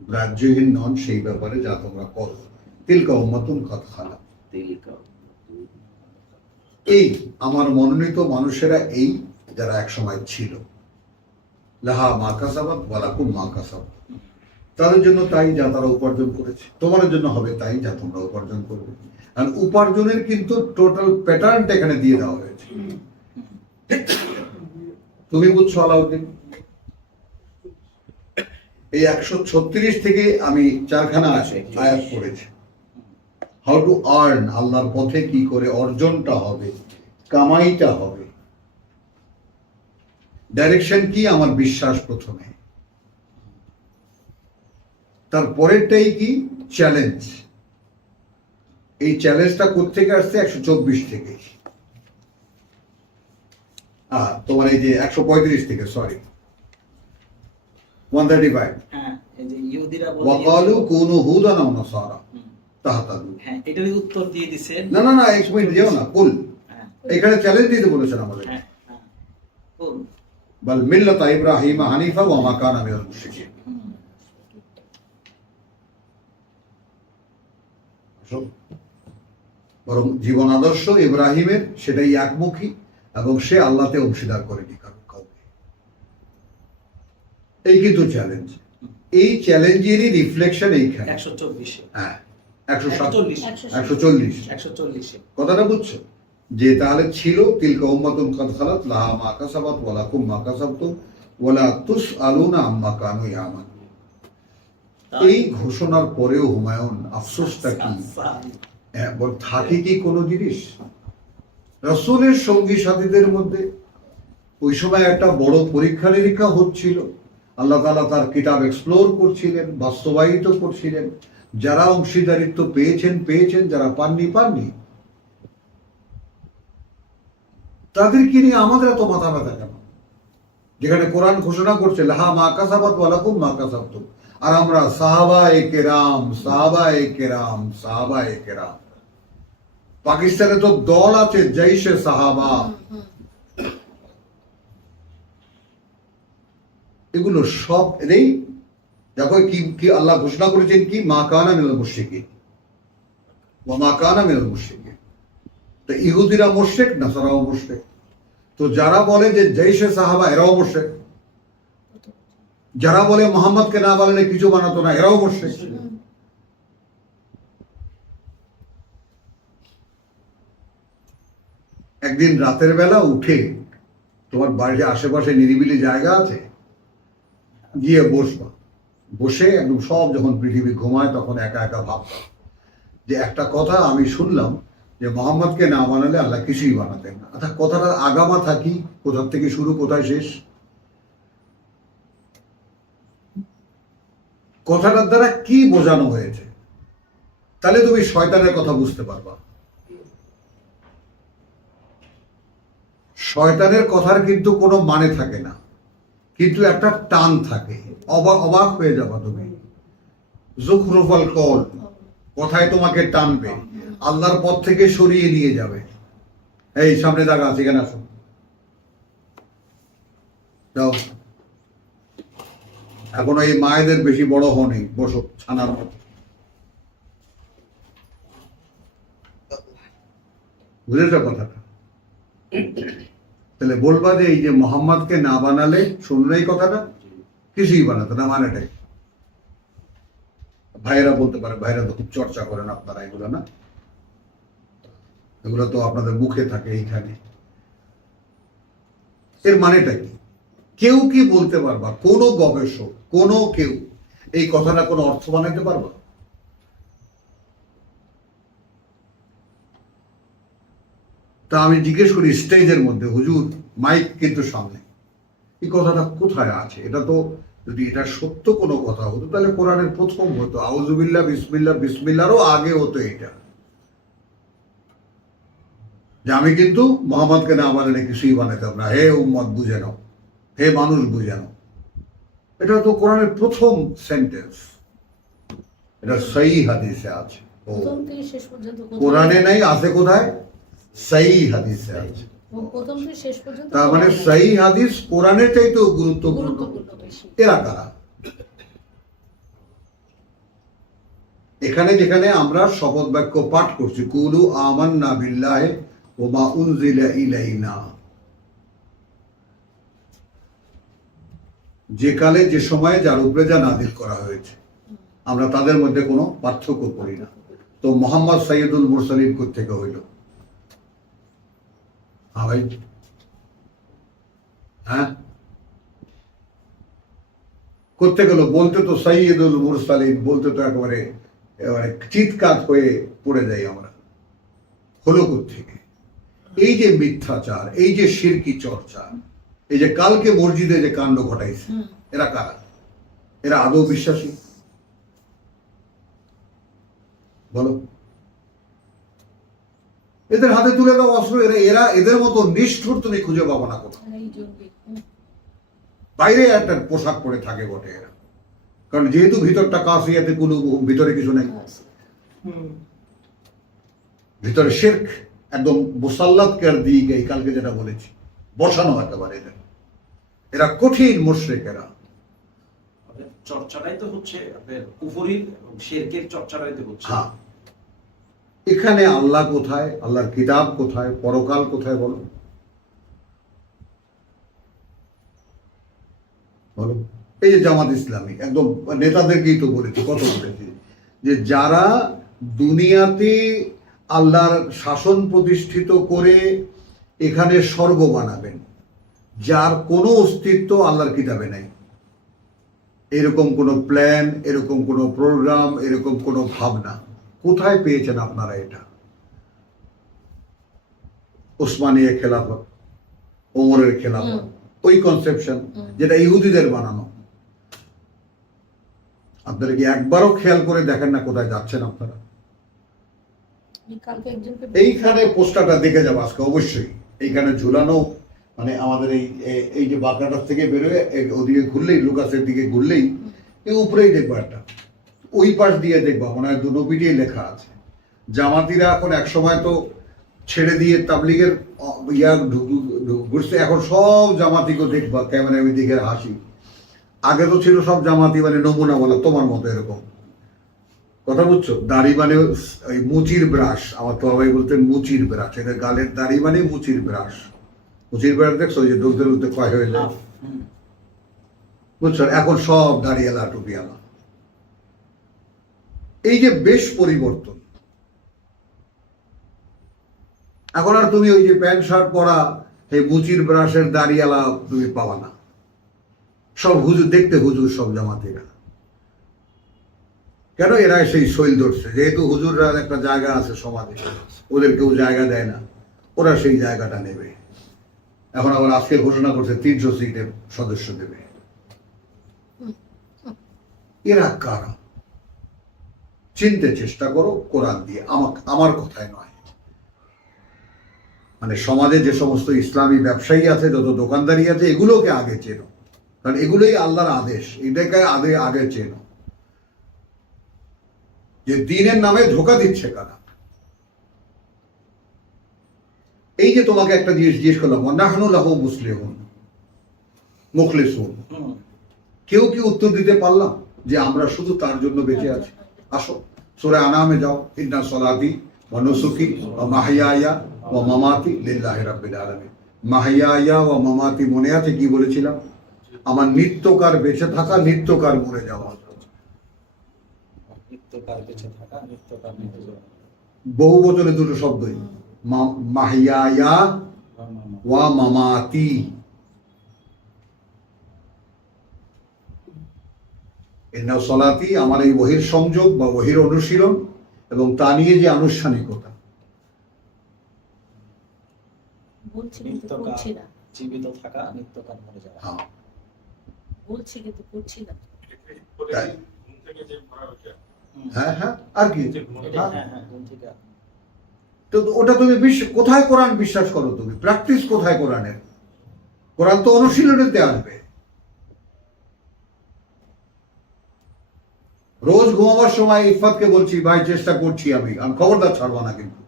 গ্রাহ্যহীন নন সেই ব্যাপারে যা তোমরা করো। তিলকা উম্মাতুন কাদ খালাত, এই আমার মনোনীত মানুষেরা, এই যারা একসময় ছিল, লাহা মা কাসাবাত ওয়া লাকুম মা কাসাবাত, তাদের জন্য তাই যা তারা উপার্জন করেছে, তোমাদের জন্য হবে তাই যা তোমরা উপার্জন করবে। আর উপার্জনের কিন্তু টোটাল প্যাটার্নটা এখানে দিয়ে দেওয়া হয়েছে। তুমি বুঝছো আলাউদ্দিন? এই 136 থেকে আমি 4খানা আয়াত পড়েছি। হাউ টু আর্ন, আল্লাহর পথে কি করে অর্জনটা হবে, কামাইটা হবে, ডাইরেকশন কি? আমার বিশ্বাস প্রথমে, তারপরেরটাই কি চ্যালেঞ্জ। এই চ্যালেঞ্জটা কোত্থেকে আসছে? 124 থেকে, তোমার এই যে 135 থেকে, সরি 135। হ্যাঁ, এই যে ইহুদিরা ওয়াকালু কুনু হুদান আও নাসারা তাহতাদু। হ্যাঁ, এটারই উত্তর দিয়ে দিছেন। না না না, এক মিনিট যেও না, কুল হ্যাঁ এখানে চ্যালেঞ্জ দিতে বলেছেন আমাদের। হ্যাঁ হ্যাঁ, বল। বাল মিল্লাতা ইব্রাহিম হানিফা ওয়া মা কানা মিনাল মুশরিকিন। বরং জীবন আদর্শ ইব্রাহিমের সেটাই একমুখী, এবং সে আল্লাহতে অংশীদার করেনি কাউকে। এই কিন্তু চ্যালেঞ্জ। এই চ্যালেঞ্জেরই রিফ্লেকশন এইখানে। 124 হ্যাঁ, 140 140 140 কথাটা বুঝছো? যে তাহলে ছিল তিলকা উম্মাতুন কাদ খালাত লাহা মা কাসাবাত ওয়া লাকুম মা কাসাবতুম ওয়া লা তুসআলুনা আম্মা কানু ইয়ামালুন। এই ঘোষণার পরেও হুমায়ুন আফসোসটা কি, থাকে কি কোনো জিনিস? রাসূলের সঙ্গী সাথীদের মধ্যে ওই সময় একটা বড় পরীক্ষা নিরীক্ষা হচ্ছিল। আল্লাহ তাআলা তার কিতাব এক্সপ্লোর করছিলেন, বাস্তবায়িত করছিলেন। যারা অংশীদারিত্ব পেয়েছেন, যারা পাননি। তাদেরকে নিয়ে আমাদের এত মাথা ব্যথা কেন? যেখানে কোরআন ঘোষণা করছে লাহা মা কাসাবাত ওয়া লাকুম মা কাসাবতুম, আর আমরা সাহাবায়ে কেরাম। পাকিস্তানে তো দল আছে জৈশে সাহাবা। এগুলো সব এই দেখো কি আল্লাহ ঘোষণা করেছেন কি, মা কানা মিনাল মুশরিকিন ওয়া মা কানা মিনাল মুশরিকিন। তো ইহুদিরা মুশরিক, নাসারাও মুশরিক। তো যারা বলে যে জৈশে সাহাবা, এরাও মুশরিক। যারা বলে মোহাম্মদকে না বললে কিছু বানাতো না, এরাও মুশরিক। একদিন রাতের বেলা উঠে তোমার বাড়ির আশেপাশে নিরিবিলি জায়গা আছে, গিয়ে বসবা। বসে একদম সব যখন পৃথিবী ঘুমায় তখন একা একা ভাববা যে একটা কথা আমি শুনলাম যে মোহাম্মদকে না বানালে আল্লাহ কিছুই বানাতেন না। অর্থাৎ কথাটা আগামা থাকি, কোথার থেকে শুরু কোথায় শেষ। কথাটার দ্বারা কি বোঝানো হয়েছে, তাহলে তুমি শয়তানের কথা বুঝতে পারবা। শয়তানের কথার কিন্তু কোনো মানে থাকে না, কিন্তু একটা টান থাকে। অবাক হয়ে যাবা তুমি। যুখরুফাল কওল, কথায় তোমাকে টানবে, আল্লাহর পথ থেকে সরিয়ে নিয়ে যাবে। এই সামনে জায়গা আছে, কেন আসো, যাও। এখনো এই মায়েদের বেশি বড় হয়নি, বসো ছানার মতো। বুঝেছ কথাটা? তাহলে বলবা যে এই যে মোহাম্মদকে না বানালে, শুনলে এই কথাটা কিছুই বানাতো না, মানেটাই। ভাইয়েরা বলতে পারে, ভাইরা তো খুব চর্চা করেন আপনারা এগুলো, না এগুলো তো আপনাদের মুখে থাকে এইখানে। এর মানেটা কি? কেউ কি বলতে পারবা? কোনো গবেষক, কোনো কেউ এই কথাটা কোনো অর্থ বানাইতে পারবা? তা আমি জিজ্ঞেস করি স্টেজের মধ্যে, হুজুর মাইক কিন্তু সামনে, এই কথাটা কোথায় আছে? এটা তো যদি এটা সত্য কোনো কথা হতো তাহলে কোরআনের প্রথম হতো, আউযুবিল্লাহ বিসমিল্লাহরও আগে হতো এটা, যে আমি কিন্তু মোহাম্মদকে না বানালে কিছুই বানাতাম না। হে উম্মত বুঝে নাও, হে মানুষ বুঝে নাও। এটা তো কোরআনের প্রথম সেন্টেন্স, এটা সহি হাদিসে আছে। প্রথম থেকে শেষ পর্যন্ত কোরআনে নাই, আছে কোথায়? সহি হাদিসে আছে। প্রথম থেকে শেষ পর্যন্ত, তার মানে সহি হাদিস কোরআনের চাইতেও গুরুত্বপূর্ণ। এরা কারা? এখানে যেখানে আমরা শপথ বাক্য পাঠ করছি, কুলু আমান্না বিল্লাহি ওয়া মা উনজিলা ইলাইনা, যে কালে যে সময়ে যার উপরে যা নাযিল করা হয়েছে, আমরা তাদের মধ্যে কোনো পার্থক্য করি না। তো মোহাম্মদ সাইয়্যিদুল মুরসালিন কোত্থেকে হইল? ভাই, হ্যাঁ, করতে গেল বলতে তো সাইয়্যিদুল মুরসালিন বলতে তো একেবারে চিৎকার হয়ে পড়ে যাই আমরা। হলো কোত্থেকে? এই যে মিথ্যাচার, এই যে শিরকি চর্চা, এই যে কালকে মসজিদে যে কাণ্ড ঘটাইছে, এরা কারা? এরা আদৌ বিশ্বাসী? বলো, এদের হাতে তুলে দাও অস্ত্র, এরা এদের মতো নিষ্ঠুর তুমি খুঁজে পাবো না কোথাও। এই জঙ্গি বাইরে একটা পোশাক পরে থাকে বটে এরা, কারণ যেহেতু ভিতরটা কাসিয়াতে কোনো ভিতরে কিছু নেই, ভিতরে শিরক একদম মুসাল্লাত কর দিয়ে গই, কালকে যেটা বলেছি, বসানো একেবারে এদের। এরা কঠিন মুশরিক এরা। আপনার চর্চাটাই তো হচ্ছে আপনার কুফরির এবং শিরকের চর্চাটাই তো হচ্ছে। হ্যাঁ, এখানে আল্লাহ কোথায়, আল্লাহর কিতাব কোথায়, পরকাল কোথায় বলো বলো। এই যে জামাত ইসলামী একদম নেতাদেরকেই তো বলেছি, কত বলেছি যে যারা দুনিয়াতে আল্লাহর শাসন প্রতিষ্ঠিত করে এখানে স্বর্গ বানাবেন, যার কোনো অস্তিত্ব আল্লাহর কিতাবে নাই, এরকম কোনো প্ল্যান, এরকম কোনো প্রোগ্রাম, এরকম কোনো ভাবনা কোথায় পেয়েছেন আপনারা? এটা ওসমানিয়া খেলাফত, ওমরের খেলাফত, ওই কনসেপশন যেটা ইহুদিদের বানানো। আপনারা কি একবারও খেয়াল করে দেখেন না কোথায় যাচ্ছেন আপনারা? কালকে একজনকে এইখানে পোস্টারটা দেখে যাবো আজকে অবশ্যই, এইখানে ঝুলানো, মানে আমাদের এই যে বাঁকাটার থেকে বেরোয় ওদিকে ঘুরলেই, লুকাসের দিকে ঘুরলেই এই উপরেই দেখবো একটা, ওই পাশ দিয়ে দেখবা মনে হয় দুটো পিটিয়ে লেখা আছে। জামাতিরা এখন এক সময় তো ছেড়ে দিয়ে তাবলিগের ইয়া ঘুরছে, এখন সব জামাতিকে দেখবা ক্যামেরা দিকে হাসি। আগে তো ছিল সব জামাতি মানে নমুনা বলা, তোমার মতো এরকম, কথা বুঝছো? দাড়ি মানে ওই মুচির ব্রাশ, আমার তো ভাই বলতেন মুচির ব্রাশ, এটা গালের দাড়ি মানে মুচির ব্রাশ। মুচির ব্রাশ দেখছো, ওই যে ডুবতে ডুবতে ক্ষয় হয়ে যায়, বুঝছো? এখন সব দাড়িয়ালা টুপিয়ালা। এই যে বেশ পরিবর্তন, এখন আর তুমি ওই যে প্যান্ট শার্ট পরা এই মুচির ব্রাশের দাড়িয়ালা তুমি পাবা না। সব হুজুর দেখতে, হুজুর সব জামাতিরা। কেন? এরা সেই শৈল ধরছে, যেহেতু হুজুররা একটা জায়গা আছে সমাজে, ওদের কেউ জায়গা দেয় না, ওরা সেই জায়গাটা নেবে। এখন আবার আজকে ঘোষণা করছে 300 সিটের সদস্য দেবে। এরা কারা? চিনতে চেষ্টা করো কোরআন দিয়ে, আমার কথায় নয়। মানে সমাজে যে সমস্ত ইসলামী ব্যবসায়ী আছে, যত দোকানদারি আছে, এগুলোকে আগে চেনো, কারণ এগুলোই আল্লাহর আদেশ, এটাকে আগে চেনো যে দ্বীনের নামে ধোঁকা দিচ্ছে কারা। এই যে তোমাকে একটা জিনিস জিজ্ঞেস করলাম, নাহনু লাহু মুসলিহুন মুখলিসুন, কেউ কি উত্তর দিতে পারলাম যে আমরা শুধু তার জন্য বেঁচে আছি? আসো সূরা আনামে যাও, ইন্না সলাতি ওয়া নুসুকি ওয়া মাহইয়ায়া ওয়া মামাতি লিল্লাহি রাব্বিল আলামিন। মাহইয়ায়া ওয়া মামাতি মনে আছে কি বলেছিলাম? আমার নিত্যকার বেঁচে থাকা, নিত্যকার মরে যাওয়া। নিত্যকার বেঁচে থাকা, নিত্যকার মরে যাওয়া। বহু বচনে দুটো শব্দই, মাহইয়ায়া ওয়া মামাতি। ইন্না সলাতি আমার এই ওহীর সংযোগ বা ওহীর অনুশীলন এবং তা নিয়ে যে আনুষ্ঠানিকতা, বলছি কিন্তু করছি না, জীবিত থাকা, নিত্যকার মরে যাওয়া। হ্যাঁ বলছি কিন্তু করছি না। তাই? হ্যাঁ হ্যাঁ, আর কি? হ্যাঁ হ্যাঁ, ঘুম থেকে। তো ওটা তুমি কোথায় কোরআন বিশ্বাস করো? তুমি প্র্যাকটিস কোথায় কোরআনের? কোরআন তো অনুশীলনীতে আসবে। রোজ ঘুমাবার সময় ইফাতকে বলছি, ভাই চেষ্টা করছি, আমি খবরদার ছাড়বো না, কিন্তু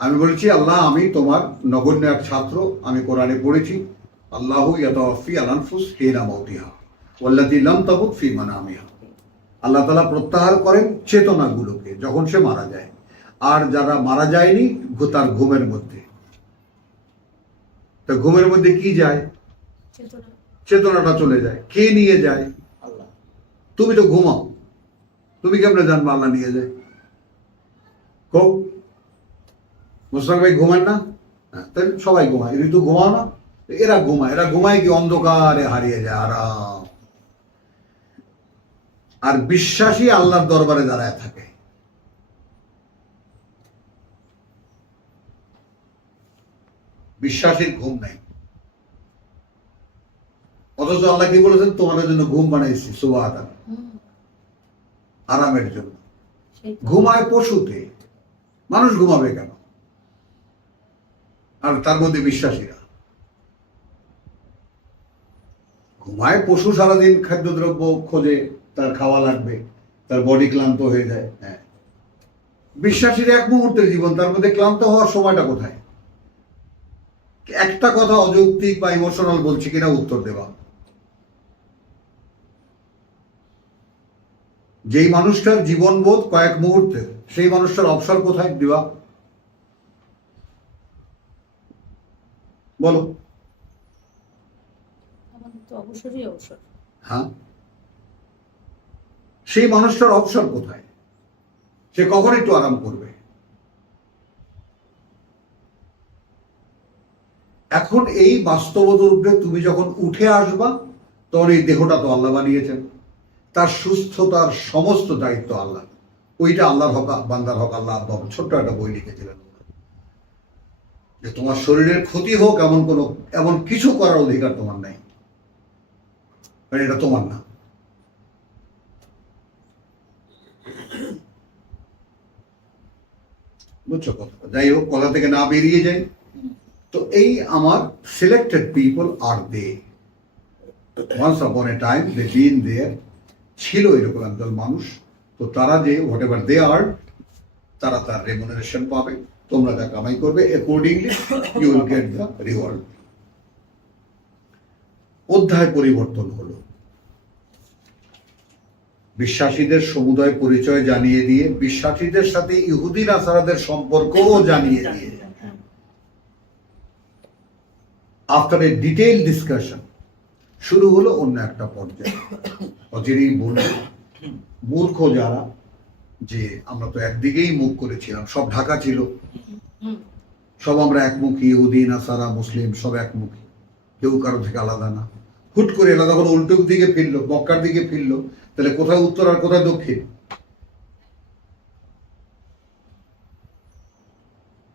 আমি বলছি আল্লাহ, আমি তোমার নগণ্য এক ছাত্র, আমি কোরআনে পড়েছি আল্লাহু ইয়াতাওয়াফি আল আনফুস হিনা মাউতিহা ওয়াল্লাতী লাম তামুত ফি মানামিহা। আল্লাহ তাআলা প্রত্যাহার করেন চেতনাগুলোকে যখন সে মারা যায়, আর যারা মারা যায়নি তার ঘুমের মধ্যে। তো ঘুমের মধ্যে কি যায়? চেতনাটা চলে যায়। কে নিয়ে যায়? আল্লাহ। তুমি তো ঘুমাও, তুমি কেমনে জানবা আল্লাহ নিয়ে যায়? কো মুসলাম ভাই ঘুমান না? তাই সবাই ঘুমায়, ঋতু ঘুমাও না? এরা ঘুমায়, এরা ঘুমায় কি অন্ধকারে হারিয়ে যায় আরাম। আর বিশ্বাসী আল্লাহর দরবারে দাঁড়ায় থাকে। বিশ্বাসীর ঘুম নাই। অথচ আল্লাহ কি বলেছেন? তোমাদের জন্য ঘুম বানাইছি সুবহানাল্লাহ, আরামের জন্য। সেই তো। ঘুমায় পশুতে, মানুষ ঘুমাবে কেন? আর তার মধ্যে বিশ্বাসীরা ঘুমায়। পশু সারাদিন খাদ্যদ্রব্য খোঁজে, তার খাওয়া লাগবে, তার বডি ক্লান্ত হয়ে যায়। হ্যাঁ, বিশ্বাসীর এক মুহূর্তের জীবন, তার মধ্যে ক্লান্ত হওয়ার সময়টা কোথায়? একটা কথা অযৌক্তিক বা ইমোশনাল বলছি কিনা উত্তর দেওয়া। যেই মানুষটার জীবনবোধ কয়েক মুহূর্তের, সেই মানুষটার অবসর কোথায় দিবা? বলো। আমাদের তো অবসরই অবসর। হ্যাঁ, সেই মানুষটার অবসর কোথায়? সে কখন একটু আরাম করবে? এখন এই বাস্তবতার উপরে তুমি যখন উঠে আসবা, তখন এই দেহটা তো আল্লাহ বানিয়েছেন, তার সুস্থতার সমস্ত দায়িত্ব আল্লাহ। ওইটা আল্লাহর হক, বান্দার হক। আল্লাহ ছোট্ট একটা বই লিখেছিলেন যে তোমার শরীরের ক্ষতি হোক এমন কিছু করার অধিকার তোমার নাই, কারণ এটা তোমার না। বুঝছো কথা? যাই হোক, কথা থেকে না বেরিয়ে যাই। তো এই আমার সিলেক্টেড পিপল আর দে, ওয়ান্স আপন এ টাইম দে বিন দেয়ার, ছিল এরকম একদল মানুষ। তো তারা যে হোয়াট এভার দে আর, তারা তার রেমুনারেশন পাবে। তোমরা যা কামাই করবে accordingly you will get the reward. অধ্যায় পরিবর্তন হলো, বিশ্বাসীদের সমুদয় পরিচয় জানিয়ে দিয়ে, বিশ্বাসীদের সাথে ইহুদি নাসারাদের সম্পর্কও জানিয়ে দিয়ে, আফটার এ ডিটেইল ডিসকাশন শুরু হলো অন্য একটা পর্যায়ে। অচিরেই বলল, মূর্খ যারা, যে আমরা তো একদিকেই মুখ করেছিলাম, সব ঢাকা ছিল, সব আমরা একমুখী, ইহুদি নাসারা মুসলিম সব একমুখী, কেউ কারো থেকে আলাদা না। হুট করে এরা যখন উল্টোর দিকে ফিরলো, মক্কার দিকে ফিরলো, তাহলে কোথায় উত্তর আর কোথায় দক্ষিণ?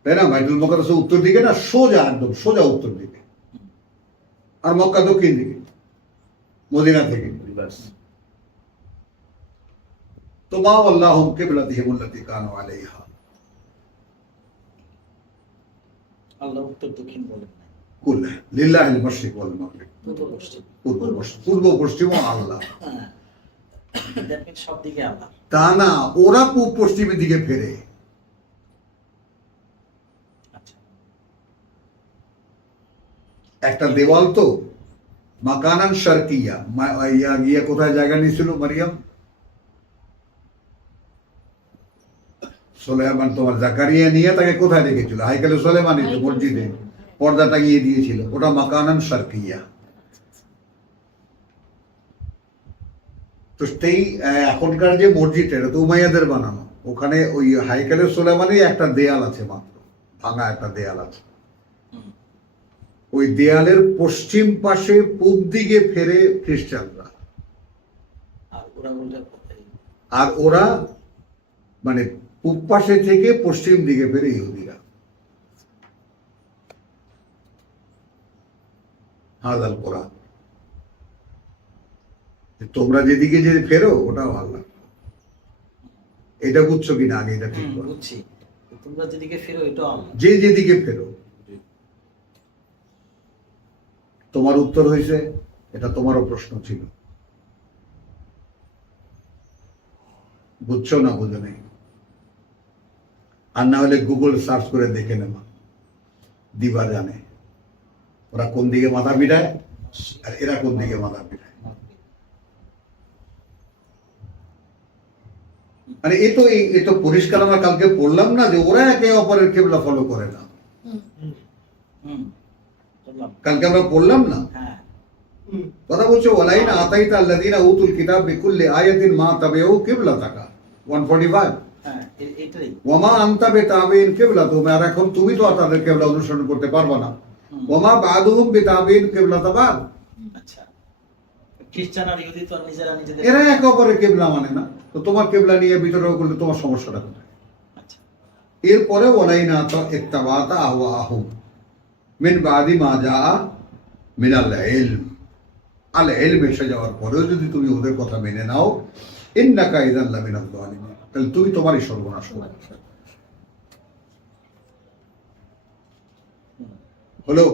তাই না? বাইতুল মুকাদ্দাস উত্তর দিকে না, সোজা, একদম সোজা উত্তর দিকে, আর মক্কা দক্ষিণ দিকে, মদিনা থেকে। তো মা আল্লাহুম কিবলাতিহিম আল্লাতী কানু আলাইহা, আল্লাহ উত্তর দক্ষিণ বলেন না, কুল লিল্লাহিল মাশরিক ওয়াল মাগরিব, পূর্ব পশ্চিম। পূর্ব পশ্চিম আল্লাহ। হ্যাঁ, দ্যাট মিন্স সব দিকে আল্লাহ। তা না, ওরা পূর্ব পশ্চিমের দিকে ফেরে। আচ্ছা, একটা দেওয়াল তো মাকানান শারকিয়া, গিয়ে কোথায় জায়গা নিয়েছিল মারিয়াম? সুলাইমান, তোমার জাকারিয়া নিয়ে তাকে কোথায় রেখেছিল? হাইকালে সুলাইমানিতে, মসজিদে পর্দা টাঙিয়ে দিয়েছিল, ওটা মাকানান শারকিয়া। তো সেই এখনকার যে মসজিদ, এটা তো উমাইয়াদের বানানো, ওখানে ওই হাইকালে সুলাইমানি একটা দেয়াল আছে মাত্র, ভাঙা একটা দেয়াল আছে। ওই দেয়ালের পশ্চিম পাশে পূব দিকে ফেরে খ্রিস্টানরা, আর ওরা উল্টা কোথায়? আর ওরা মানে পূব পাশে থেকে পশ্চিম দিকে ফেরে ইহুদিরা। হাজাল কোরআন, তোমরা যেদিকে যে ফেরো ওটাও আল্লাহ। এটা বুঝছো কিনা আগে? এটা ঠিক বলো। বুঝছি, তোমরা যেদিকে ফেরো এটা আল্লাহ। যে যেদিকে ফেরো, তোমার উত্তর হয়েছে, এটা তোমারও প্রশ্ন ছিল। বুঝছো না বুঝো নেই? আর না হলে গুগল সার্চ করে দেখে নেবা, দিবা জানে ওরা কোন দিকে মাথা পিটায় আর এরা কোন দিকে মাথা পিটায়। মানে এ তো পরিষ্কার আমরা কালকে পড়লাম না যে ওরা একে অপরের কেবলা ফলো করে না। কালকে আমরা পড়লাম না? হ্যাঁ, কথা বলছো, ওয়ালাইন আতাইতা আল্লাযীনা উতুল কিতাব বিকুল্লি আয়াতিন মা তাবিউ কিবলাতাকা 145। হ্যাঁ, এটাই। ওয়ামা আনতা বিতাবিন কিবলাতুহুম, আর এখন তুমি তো তাদের কিবলা অনুসরণ করতে পারবে না। ওয়ামা বাদুহুম বিতাবিন কিবলাতাবাদ, আচ্ছা, খ্রিস্টান আর ইহুদি তো নিজেরা নিজেদের, এরা একে অপরের কিবলা মানে না। তো তোমার কিবলা নিয়ে বিতর্ক করলে তোমার সমস্যাটা কোথায়? আচ্ছা, এরপরে ওয়ালাইন ইত্তাবাতা আহওয়াহুম মিন বাদি মা জাআ মিনাল ইলম, আল ইলম এসে যাওয়ার পরেও যদি তুমি ওদের কথা মেনে নাও, ইন্নাকা ইযান লামিনাজ জালিমিন, তাহলে তুমি তোমারই সর্বনাশ করো। হলো।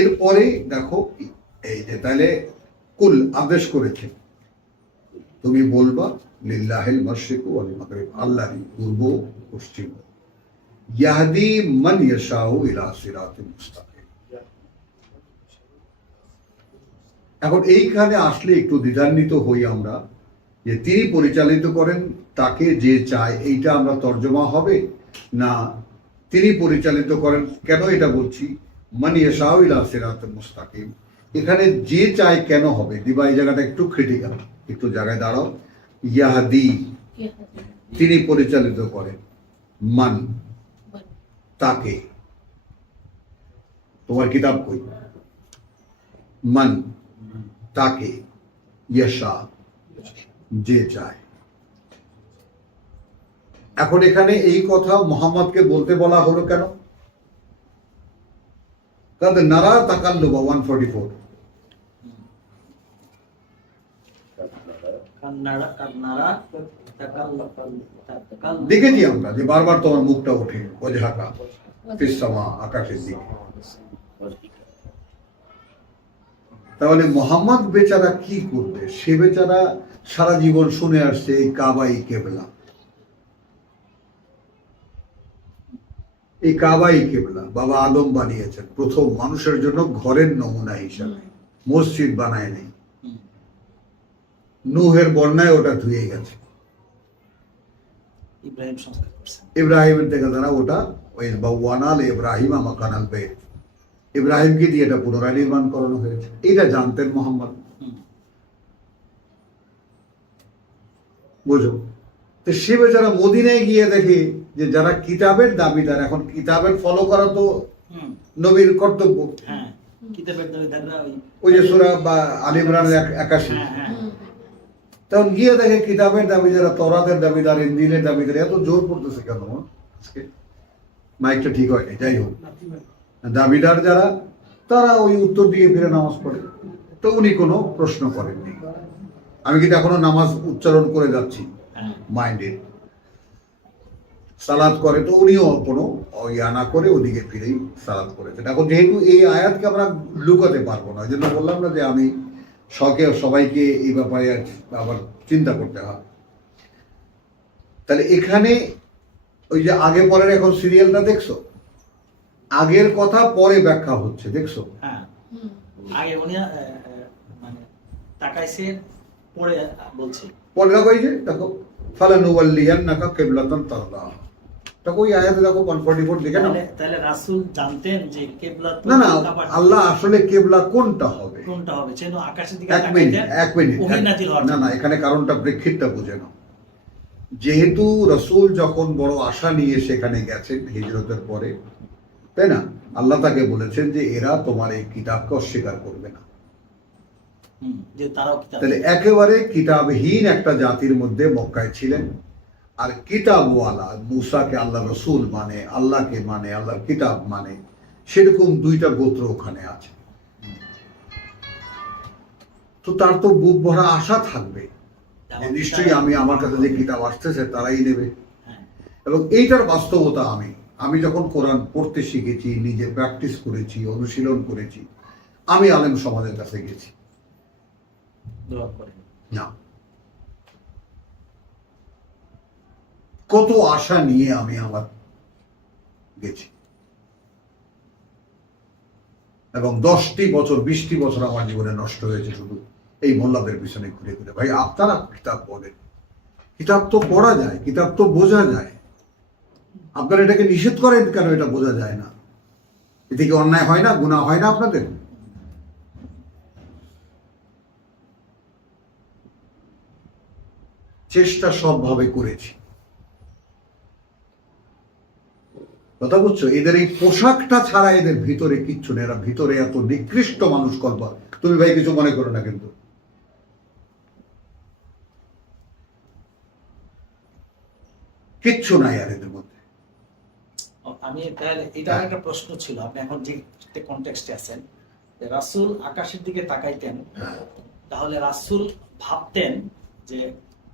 এরপরে দেখো এই যে তাহলে কুল আদেশ করেছে, তুমি বলবা লিল্লাহিল মাশরিকু ওয়াল মাগরিব, আল্লাহরই পূর্ব পশ্চিম, ইয়াহদি মান ইয়াশাউ ইলা সিরাতিল মুস্তাকিম। এখন এইখানে আসলে একটু দ্বিধান্বিত হই আমরা যে তিনি পরিচালিত করেন তাকে যে চায়, এইটা আমরা তর্জমা হবে না তিনি পরিচালিত করেন। কেন এটা বলছি, মান ইয়াশাউ ইলা সিরাতিল মুস্তাকিম, এখানে যে চায় কেন হবে, দিবা এই জায়গাটা একটু ক্রিটিক্যাল, একটু জায়গায় দাঁড়াও। ইয়াহদি তিনি পরিচালিত করেন, মান তাকে, তোমার কিতাব কই, মান তাকে, ইয়াশা যে চায়। এখন এখানে এই কথা মোহাম্মদকে বলতে বলা হলো কেন? কাদ নারা তাকাল্লুবা 144, দেখেছি আমরা যে বারবার তোমার মুখটা ওঠে, ওজহাকা ফিস সামা, আকাশের দিকে। তাহলে মোহাম্মদ বেচারা কি করবে? সে বেচারা সারা জীবন শুনে আসছে এই কাবাই কেবলা, এই কাবাই কেবলা বাবা আদম বানিয়েছেন প্রথম মানুষের জন্য ঘরের নমুনা হিসাবে, মসজিদ বানায় নেই, নূহের বন্যায় ওটা ধুয়ে গেছে, ইব্রাহিম সংস্কার করছেন, ইব্রাহিমের থেকে তারা ওটা ওই বাওয়ানাল ইব্রাহিম মাকানাল বাইত, ইব্রাহিমকে দিয়ে এটা পুনরায় নির্মাণ করানো হয়েছে। এটা জানতেন মোহাম্মদ, বুঝো। তো সে বেচারা মদিনায় গিয়ে দেখে যে যারা কিতাবের দাবিদার, এখন কিতাবের ফলো করা তো নবীর কর্তব্য। হ্যাঁ, কিতাবের দাবিদাররা ওই যে সূরা বা আলে ইমরানের 81, তখন গিয়ে দেখে কিতাবের দাবিদার, তওরাতের দাবিদার, ইনজিলের দাবিদার এত জোর পড়তেছে কেন? আজকে মাইকটা ঠিক হয়নি, যাই হোক, দাবিদার যারা তারা ওই উত্তর দিয়ে ফিরে নামাজ পড়ে। তো উনি কোনো প্রশ্ন করেননি। আমি কিন্তু এখনো নামাজ উচ্চারণ করে যাচ্ছি মাইন্ডে, সালাত করে, তো উনিও কোনো ইয়া না করে ওদিকে ফিরেই সালাত করেছেন। এখন যেহেতু এই আয়াতকে আমরা লুকাতে পারবো না, এই জন্য বললাম না যে আমি শখে সবাইকে এই ব্যাপারে আবার চিন্তা করতে হয়। তাহলে এখানে ওই যে আগে পরের এখন সিরিয়ালটা দেখছো, আগের কথা পরে ব্যাখ্যা হচ্ছে, দেখছো? হ্যাঁ, আগে উনি মানে তাকাইছে, পরে বলছে, পরে দেখো এই যে দেখো ফালানুওয়াল্লিয়ান্নাকা কিবলাতান তারদাহা, দেখো ওই আয়াতে দেখো 144 দেখে না। তাহলে রাসূল জানতেন যে কিবলা তো না না, আল্লাহ আসলে কিবলা কোনটা হবে, কোনটা হবে, যেন আকাশের দিকে এক মিনিট ওহী নাজিল হওয়ার না না, এখানে কারণটা প্রেক্ষিতটা বুঝে নাও। যেহেতু রাসূল যখন বড় আশা নিয়ে সেখানে গেছেন হিজরতের পরে, তাই না, আল্লাহ তাকে বলেছেন যে এরা তোমার এই কিতাবকে অস্বীকার করবে না। যে তারাও কিতাব, তাহলে একেবারে কিতাবহীন একটা জাতির মধ্যে মক্কায় ছিলেন, আর কিতাবওয়ালা মুসাকে আল্লাহ রসুল মানে, আল্লাহকে মানে, আল্লাহর কিতাব মানে, সেরকম দুইটা গোত্র ওখানে আছে। তো তার তো বুক ভরা আশা থাকবে যে নিশ্চয়ই আমি আমার কাছে যে কিতাব আসতেছে তারাই নেবে। এবং এইটার বাস্তবতা আমি যখন কোরআন পড়তে শিখেছি, নিজে প্র্যাকটিস করেছি, অনুশীলন করেছি, আমি আলেম সমাজের কাছে গেছি না, কত আশা নিয়ে আমি আমার গেছি, এবং 10টি বছর 20টি বছর আমার জীবনে নষ্ট হয়েছে শুধু এই মোল্লাদের পিছনে ঘুরে ঘুরে। ভাই আপনারা কিতাব পড়েন, কিতাব তো পড়া যায়, কিতাব তো বোঝা যায়, আপনারা এটাকে নিষেধ করেন কেন? এটা বোঝা যায় না, এতে কি অন্যায় হয় না, গুনাহ হয় না আপনাদের? চেষ্টা সবভাবে করেছি, কথা বুঝছো? এদের এই পোশাকটা ছাড়া এদের ভিতরে কিচ্ছু নেই, এরা ভিতরে এত নিকৃষ্ট মানুষ কল্পা। তুমি ভাই কিছু মনে করো না, কিন্তু কিচ্ছু নাই আর এদের মধ্যে। আমি তাহলে এটা একটা প্রশ্ন ছিল, আপনি এখন যে কনটেক্সটে আছেন, রাসূল আকাশের দিকে তাকাইতেন, তাহলে রাসূল ভাবতেন যে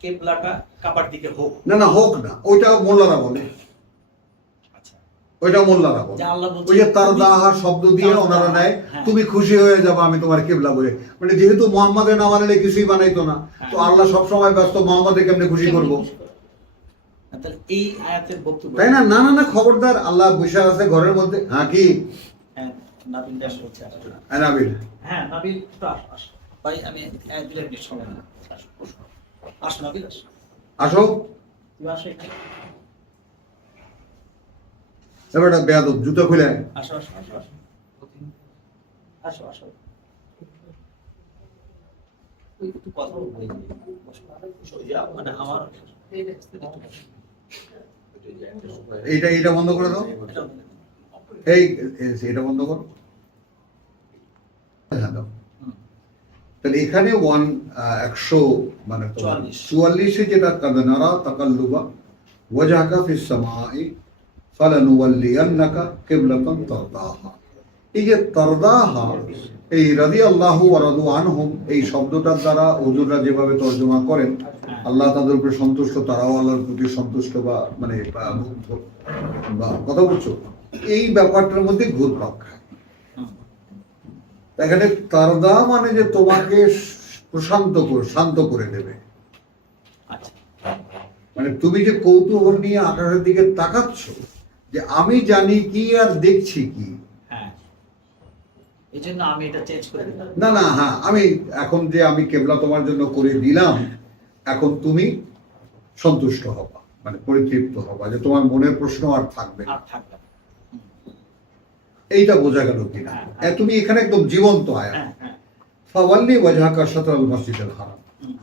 কেবলাটা কাবার দিকে হোক। না না হোক না, ওইটা মোল্লারা বলে, আচ্ছা, ওইটা মোল্লারা বলে। যে আল্লাহ বলছে ওই যে তারদাহা শব্দ দিয়ে তারদাহা, ওনারা নেয়, হ্যাঁ। তুমি খুশি হয়ে যাবে আমি তোমার কেবলা বলে। মানে যেহেতু মোহাম্মদের না মানলে কিছুই বানাইতো না, তো হ্যাঁ। আল্লাহ সবসময় ব্যস্ত, মোহাম্মদকে কেমনে খুশি করবো? তাহলে এই আয়াতের বক্তব্য, তাই না? না না না, খবরদার, আল্লাহ বসে আছে ঘরের মধ্যে। হ্যাঁ কি হ্যাঁ, নাবিল দাস হচ্ছে নাবিল? হ্যাঁ নাবিল তো আসো ভাই, আমি এক দুই মিনিট সময় না, আসো নাবিল, আসো, আসো। তুমি আসো এখানে। এবার বেয়াদব, জুতো খুলে আয়। আসো আসো আসো আসো আসো আসো, ওই একটু কথা বলবো, এই যে, বসো। মানে আমার এইটা বন্ধ করে দাও। এটা এই এটা বন্ধ করো। হ্যাঁ দাও। হুম, তাহলে এখানে 100 মানে 44 যেটা কাদনারা তাকাল্লুবা ওয়াজহাকা ফিস সামাই ফালানুওয়াল্লিয়ান্নাকা কিবলাতান তারদাহা। এই যে তারদাহা, এই রাদিয়াল্লাহু ওয়া রাদু আনহুম, এই শব্দটার দ্বারা হুজুররা যেভাবে তর্জমা করেন, আল্লাহ তাদের উপরে সন্তুষ্ট, তারাও আল্লাহর প্রতি সন্তুষ্ট, বা মানে মুগ্ধ, বা কথা বলছো, এই ব্যাপারটার মধ্যে ঘুরপাক খায়। হুম, এখানে তারদা মানে যে তোমাকে শান্ত করে দেবে। আচ্ছা, মানে তুমি যে কৌতূহল নিয়ে আকাশের দিকে তাকাচ্ছ, যে আমি জানি কি আর দেখছি কি। হ্যাঁ, এই জন্য আমি এটা চেঞ্জ করে দিলাম। না না, হ্যাঁ, আমি এখন যে আমি কেবলা তোমার জন্য করে দিলাম, এখন তুমি সন্তুষ্ট হবা, মানে পরিতৃপ্ত হবা, যে তোমার মনের প্রশ্ন আর থাকবে না। আর থাকবে না। এইটা বোঝা গেল কিনা? তুমি এখানে একদম জীবন্ত আয়া। হ্যাঁ হ্যাঁ, ফাওয়াল্লি ওয়াজহাকা শাতরাল মসজিদুল হারাম। হুম।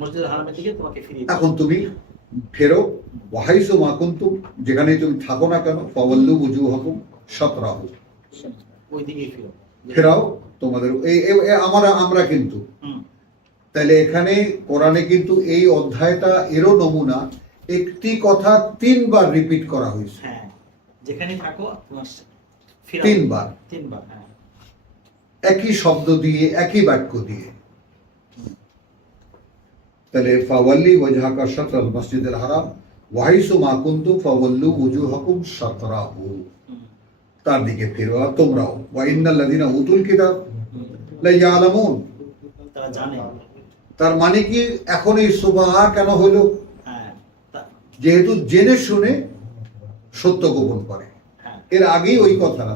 মসজিদুল হারামের দিকে তোমাকে ফিরিয়ে দিতে এখন তুমি ফেরো, ওয়াহাইসু মা কুনতুম, যেখানেই তুমি থাকো না কেন, ফাওয়াল্লু ওয়ুজুহাকুম শাতরাহু, ওই দিকেই ফিরো। ফেরাও তোমাদের আমরা কিন্তু। হুম, তাহলে এখানে কোরআনে কিন্তু এই অধ্যায়টা এরও নমুনা, একটি কথা 3 বার রিপিট করা হয়েছে। হ্যাঁ, যেখানে থাকো তোমার ফিরাও। 3 বার, 3 বার, হ্যাঁ। একই শব্দ দিয়ে, একই বাক্য দিয়ে। তাহলে ফাওয়াল্লি ওয়াজহাকা শাতরাল মসজিদুল হারাম ওয়াহাইসু মা কুনতুম ফাওয়াল্লু ওয়ুজুহাকুম শাতরাহু, হুম, তার দিকে ফিরো। আর তোমরাও, ওয়া ইন্নাল লাযিনা উতুল কিতাব লা ইয়ালামুন, তারা জানে। তার মানে কি এখন এই সুবহা কেন হলো? হ্যাঁ, যেহেতু জেনে শুনে সত্য গোপন করে। হ্যাঁ, এর আগেই ওই কথা,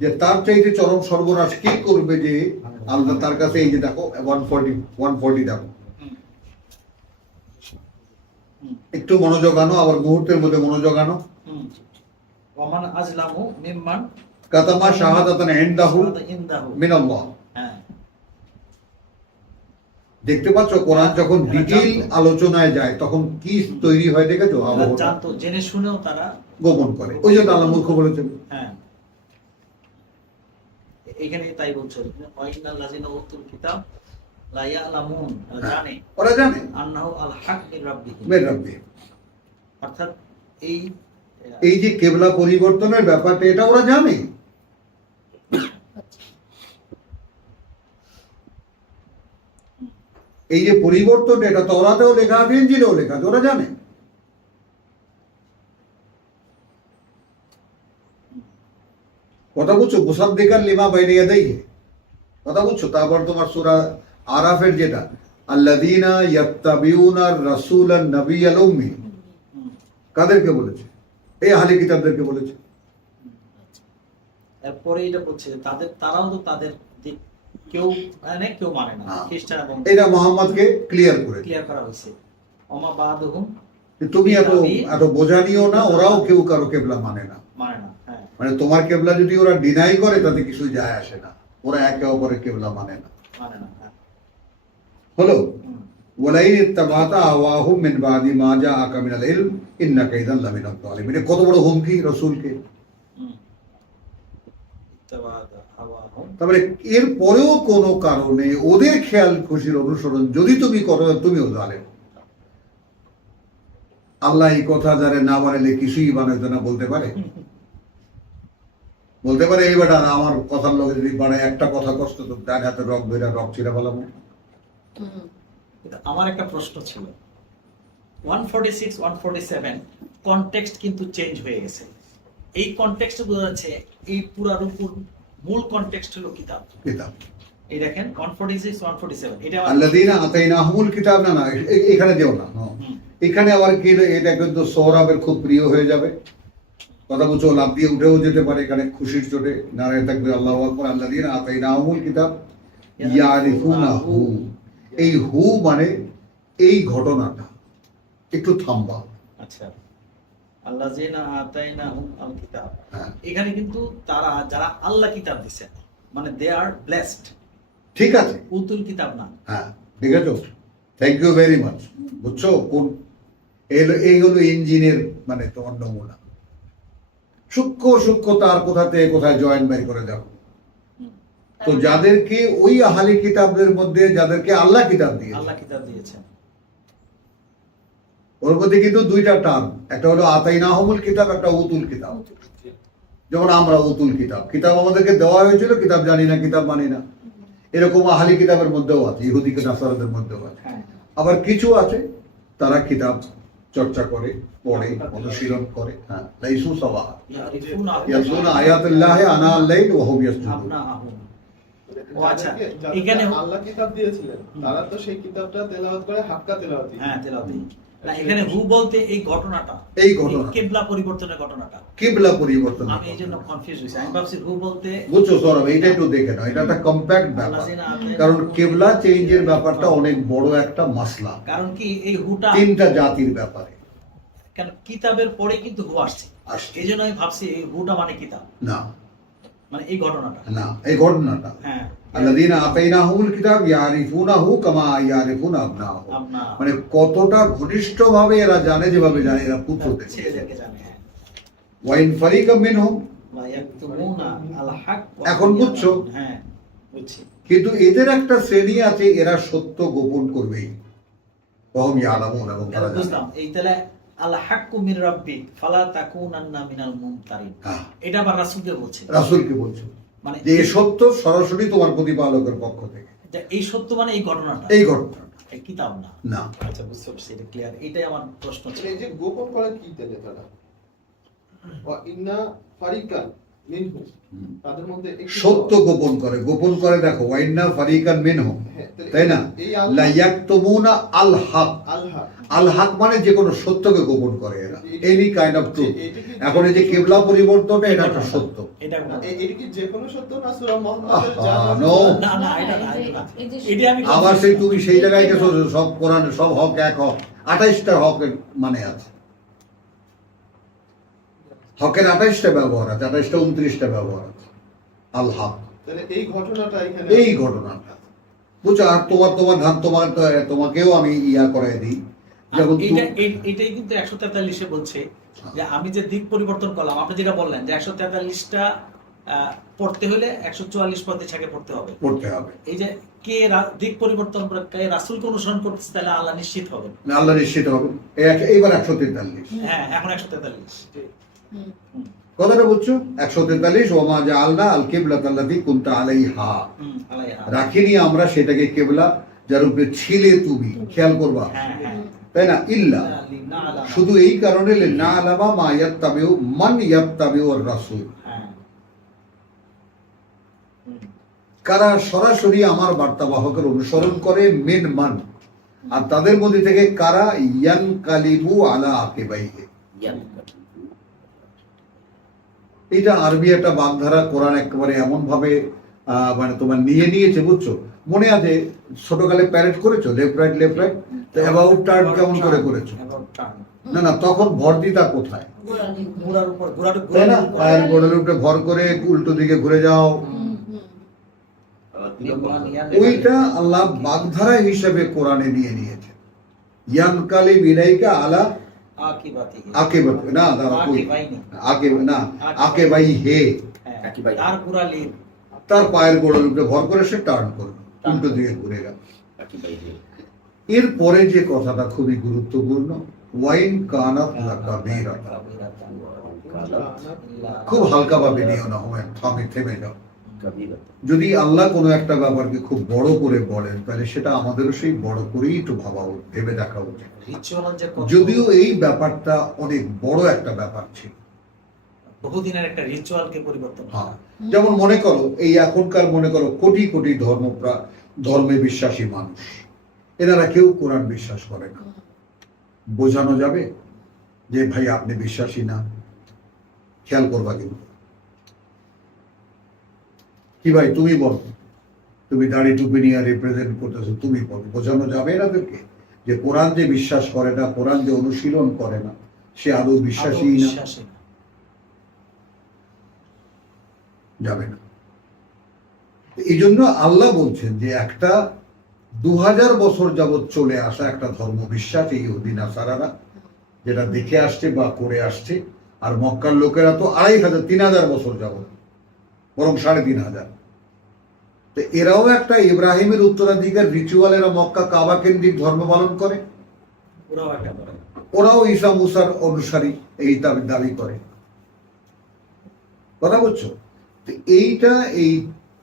যে তার চাইতে চরম সর্বনাশ কি করবে, যে আল্লাহ তার কাছে, এই যে দেখো 140 দেখো, হুম, হুম, একটু মনোযোগ আনো, আবার মুহূর্তের মধ্যে মনোযোগ আনো। হুম। ওমান আজলামু মিম্মান কাতামা শাহাদাতান ইনদাহু ইনদাহু। মিনাল্লাহ। হ্যাঁ, দেখতে পাচ্ছ, কোরআন যখন ডিটেইল আলোচনায় যায় তখন কি তৈরি হয় দেখেছো? তারা আবহাওয়া জানতো, জেনে শুনেও তারা। গোপন করে, ওই জন্য আল্লাহ মূর্খ বলেছেন। হ্যাঁ, এখানে তাই বলছে, ওয়াইনাল লাযিনা উতুল কিতাব লা ইয়ালামুন, তারা জানে ওরা জানে আন্নাহু আল হক মির রাব্বিহিম, মির রাব্বিহিম। অর্থাৎ এই এই যে কেবলা পরিবর্তনের ব্যাপারটা, এটা ওরা জানে। এই যে পরিবর্তন, এটা তওরাতেও লেখা আছে, ইনজিলেও লেখা আছে, ওরা জানে। কথা বুঝছো? মুসাদ্দিকান লিমা বাইনা ইয়াদাইহি, কথা বুঝছো? তারপর তোমার সূরা আরাফের যেটা, আল্লাযীনা ইয়াত্তাবিউনা রাসূলান নাবিয়্যাল উম্মি, হুম, কাদেরকে বলেছে? এই আহলে কিতাবদেরকে বলেছে। এরপরে এটা বলছে যে তারাও তো তাদের দিক কেউ মানে কেউ মানে না, খ্রিস্টান এবং এটা মুহাম্মদকে ক্লিয়ার করে দিল। ক্লিয়ার করা হয়েছে। ওমা বাদুহুম, তুমি এত বোঝা নিও না, ওরাও কেউ কারো কেবলা মানে না। মানে না। হ্যাঁ, মানে তোমার কেবলা যদি ওরা ডিনাই করে, তাতে কিছুই যায় আসে না, ওরা একে অপরের কেবলা মানে না। মানে না। হ্যাঁ, হলো, হুম, ওয়ালাইন ইত্তাবাতা আওয়াহুম মিন বাদি মা জাআকা মিনাল ইলম ইন্নাকা ইযান লামিনাল যালিমিন। কত বড় হুমকি রাসূলকে। হুম। ইত্তাবাদা হাওয়াহুম, তারপরে এর পরেও কোনো কারণে ওদের খেয়াল খুশির অনুসরণ যদি তুমি করো, তুমিও জালেম। আল্লাহ এই কথা যারা না বানালে কিছুই বানাইতো না, বলতে পারে? বলতে পারে এই বেটা আমার কথার লগে যদি বানায় একটা কথা কষ্ট, তো ডান হাতে রক ধরে রক ছিঁড়ে ফেলাম। হুম, কিন্তু আমার একটা প্রশ্ন ছিল, 146 147 কনটেক্সট কিন্তু চেঞ্জ হয়ে গেছে। এই কনটেক্সটে বোঝা যাচ্ছে এই পুরার উপর মূল কনটেক্সট হলো কিতাব। কিতাব এই দেখেন 146 147 এটা আল্লাযীনা আতাইনাহুমুল কিতাব, না না এখানে দেও না, হুম। এখানে আবার কি এটা কিন্তু সোহরাবের খুব প্রিয় হয়ে যাবে, কথা বলছো লাভ দিয়ে উঠেও যেতে পারে, এখানে খুশির চোটে নারায়ে তাকবীর আল্লাহু আকবার। আল্লাযীনা আতাইনাহুমুল কিতাব ইয়ারিফুনাহু, এই হু মানে এই ঘটনাটা, একটু থামবা। আচ্ছা, আল্লাযীনা আতাইনাহুম আল কিতাব, হ্যাঁ এখানে কিন্তু তারা যারা আল্লাহ কিতাব দিবেন, মানে দে আর ব্লেসড, ঠিক আছে, উতুল কিতাব না। হ্যাঁ ঠিক আছে, থ্যাংক ইউ ভেরি মাচ। বুঝছো কোন এই হলো ইঞ্জিনের মানে তোমার নমুনা, সূক্ষ্ম সূক্ষ্ম তার কোথা থেকে কোথায় জয়েন্ট বের করে যাবো। তো যাদেরকে ওই আহলি কিতাবদের মধ্যে যাদেরকে আল্লাহ কিতাব দিয়েছে, আল্লাহ কিতাব দিয়েছেন, ওর মধ্যে কিন্তু দুইটা টার্ম, একটা হলো আতাইনাহুমুল কিতাব, একটা উতুল কিতাব। যেমন আমরা উতুল কিতাব, কিতাব আমাদেরকে দেওয়া হয়েছিল, কিতাব জানি না, কিতাব মানি না, এরকম আহলি কিতাবের মধ্যেও আছে, ইহুদি নাসারাদের মধ্যেও আছে। হ্যাঁ। আবার কিছু আছে তারা কিতাব চর্চা করে, পড়ে, অনুশীলন করে। হ্যাঁ, লাইসু সাওয়া ইয়াতলুনা আয়াতিল্লাহি আনা আল-লাইল ওয়া হুম ইয়াসজুদুন। আবনাআহুম। ও আচ্ছা, যাদেরকে এখানে আল্লাহ কিতাব দিয়েছিলেন তারা তো সেই কিতাবটা তেলাওয়াত করে হাক্কা তেলাওয়াতি। হ্যাঁ তেলাওয়াতি। না, এখানে হু বলতে এই ঘটনাটা, এই ঘটনা, কিবলা পরিবর্তনের ঘটনাটা, কিবলা পরিবর্তন। আমি এই জন্য কনফিউজ হইছি। আমি ভাবছি হু বলতে বুঝছো সৌরভ, এইটা একটু দেখে নাও, এটা একটা কম্প্যাক্ট ব্যাপার, আল্লাযীনা আতাইনাহুম, কারণ কিবলা চেঞ্জের ব্যাপারটা অনেক বড় একটা মাসলা, কারণ কি এই হুটা তিনটা জাতির ব্যাপারে কেন কিতাবের পরে কিন্তু হু আসছে, আসছে। এই জন্য আমি ভাবছি এই হুটা মানে কিতাব, না মানে এই ঘটনাটা। না, এই ঘটনাটা হ্যাঁ, আল্লাযীনা আতাইনাহুমুল কিতাব ইয়ারিফুনাহু কামা ইয়ারিফুনা আবনাহু, আপনার মানে কতটা ঘনিষ্ঠভাবে এরা জানে, যেভাবে জানে এরা পুত্রদের। ছেলেদেরকে জানে। হ্যাঁ, ওয়াইন ফারিকাম মিনহুম, ওয়া ইয়াকতুমুনা আল হক ওয়া এখন বুঝছো? হ্যাঁ বুঝছি। কিন্তু এদের একটা শ্রেণী আছে, এরা সত্য গোপন করবেই, ওয়াহুম ইয়ালামুন, এবং তারা জানে। বুঝলাম, এই তাহলে আল হাক্কু মির রাব্বিক ফালা তাকুনান্না মিনাল মুমতারিন, হ্যাঁ, এটা আবার রাসূলকে বলছে, রাসূলকে বলছো মানে যে এই সত্য সরাসরি তোমার প্রতিপালকের পক্ষ থেকে, যে এই সত্য মানে এই ঘটনাটা, এই ঘটনাটা এই কিতাব না। না। আচ্ছা বুঝতে পারছি, এটা ক্লিয়ার। এটাই আমার প্রশ্ন ছিল। এই যে গোপন করে কি তেলে তারা ওয়া ইন্না ফারিকান মিনহুম, হুম। তাদের মধ্যে একটি সত্য গোপন করে, গোপন করে দেখো, ওয়াইন্না ফারিকান মিনহুম, হ্যাঁ, তাই না, এই লা ইয়াকতুমুনা আল হক, আল্লাহ আল হক মানে যে কোনো সত্যকে গোপন করে এরা, এনি কাইন্ড অফ ট্রুথ। এটা কি- এখন এই যে কিবলা পরিবর্তনটা, এটা একটা সত্য। এটা না, এটা কি যে কোনো সত্য না সূরা মুহাম্মাদের যা আহা, আছে? no। না না, এটা না, এটা না। এই যে এটা আমি আবার সেই তুমি সেই জায়গায় গেছো যে সব কোরআনে সব হক এক হক, 28টা হকের মানে আছে, হকের 28টা ব্যবহার আছে, 28টা 29টা ব্যবহার আছে, আল হক, তাহলে এই ঘটনাটা এখানে এই ঘটনাটা বুঝছো। আর তোমার ধান তোমাকেও আমি ইয়া করাই দিই, যখন এটাই কিন্তু 143-এ বলছে যে আমি যে দিক পরিবর্তন করলাম, আপনি যেটা বললেন যে 143টা পড়তে হলে 144 প্রতিষ্ঠাকে পড়তে হবে। পড়তে হবে, এই যে কে দিক পরিবর্তন করে কে রাসূলকে অনুসরণ করতেছে, তাহলে আল্লাহ নিশ্চিত হবেন। আল্লাহ নিশ্চিত হবে। এইবার 143 হ্যাঁ, এখন 143। হুম। কথাটা বুঝছো, 143 ওমা জাআলনা আল কিবলাতাল্লাতী কুনতা আলাইহা, আলাইহা। রাখিনি আমরা সেটাকে কিবলা যার উপরে ছিলে তুমি, খেয়াল করবা, হ্যাঁ হ্যাঁ, তাই না, ইল্লা লিনাআলামা। শুধু এই কারণে না আলামা মা ইয়াত্তাবিউ মান ইয়াত্তাবিউ রাসূল, হ্যাঁ। হুম। কারা সরাসরি আমার বার্তাবাহকের অনুসরণ করে, মেন মান, আর তাদের মধ্যে থেকে কারা ইয়ানকালিবু আলা আকিবাইহি। এটা আরবি একটা বাগধারা, কোরআন একেবারে এমন ভাবে মানে তোমার নিয়ে নিয়েছে, বুঝছো। মনে আছে ছোটকালে প্যারেড করেছো, লেফট রাইট, তো অ্যাবাউট টার্ন কেমন করে করেছো? About turn। না না, তখন ভর দিতা কোথায়, গোড়ালি। ঘোড়ার উপর, তাই না, পায়ের গোড়ালির উপরে ভর করে উল্টো দিকে ঘুরে যাও, হুম, হুম। ওইটা আল্লাহ বাগধারা হিসেবে কোরআনে নিয়ে নিয়েছে। ইয়ানকালিব ইলাইকা আলা আকিবাতিহি। আকিবাত, না দাঁড়া, কই আকিবাইনি। না, আকিবাই হে, হ্যাঁ, তার ঘোড়ালির তার পায়ের গোড়ালির উপরে ভর করে সে টার্ন করলো, উল্টো দিকে ঘুরে গেল। এরপরে যে কথাটা খুবই গুরুত্বপূর্ণ, ওয়াইন কানাত লাকাবীরাতান, খুব হালকা ভাবে নিও না, থেমে যাও। كبيرة যদি আল্লাহ কোনো একটা ব্যাপারকে খুব বড় করে বলেন তাহলে সেটা আমাদেরও সেই বড় করেই একটু ভেবে দেখা উচিত। রিচুয়াল যে যদিও এই ব্যাপারটা অনেক বড় একটা ব্যাপার ছিল। বহুদিনের একটা রিচুয়ালকে পরিবর্তন করা। হ্যাঁ, যেমন মনে করো এই এখনকার মনে করো কোটি কোটি ধর্মে বিশ্বাসী মানুষ, এনারা কেউ কোরআন বিশ্বাস করে না। বোঝানো যাবে যে ভাই আপনি বিশ্বাসী না, খেয়াল করবা কিন্তু কি ভাই তুমি বলো, তুমি দাড়ি টুপি নিয়ে রিপ্রেজেন্ট করতেছো, তুমি বলো, বোঝানো যাবে এনাদেরকে যে কোরআন যে বিশ্বাস করে না, কোরআন যে অনুশীলন করে না, সে আদৌ বিশ্বাসী না? বিশ্বাসী না। যাবে না। এই জন্য আল্লাহ বলছেন যে একটা 2000 বছর যাবৎ চলে আসা একটা ধর্ম বিশ্বাস এই ইহুদি নাসারারা যেটা দেখে আসছে বা করে আসছে, আর মক্কার লোকেরা তো 2500-3000 বছর যাবৎ, বরং 3500। তো এরাও একটা ইব্রাহিমের উত্তরাধিকার রিচুয়াল, এরা মক্কা কাবা কেন্দ্রিক ধর্ম পালন করে, ওরাও একটা করে। ওরাও ঈসা মুসার অনুসারী এই দাবি করে। কথা বলছো? তো এইটা এই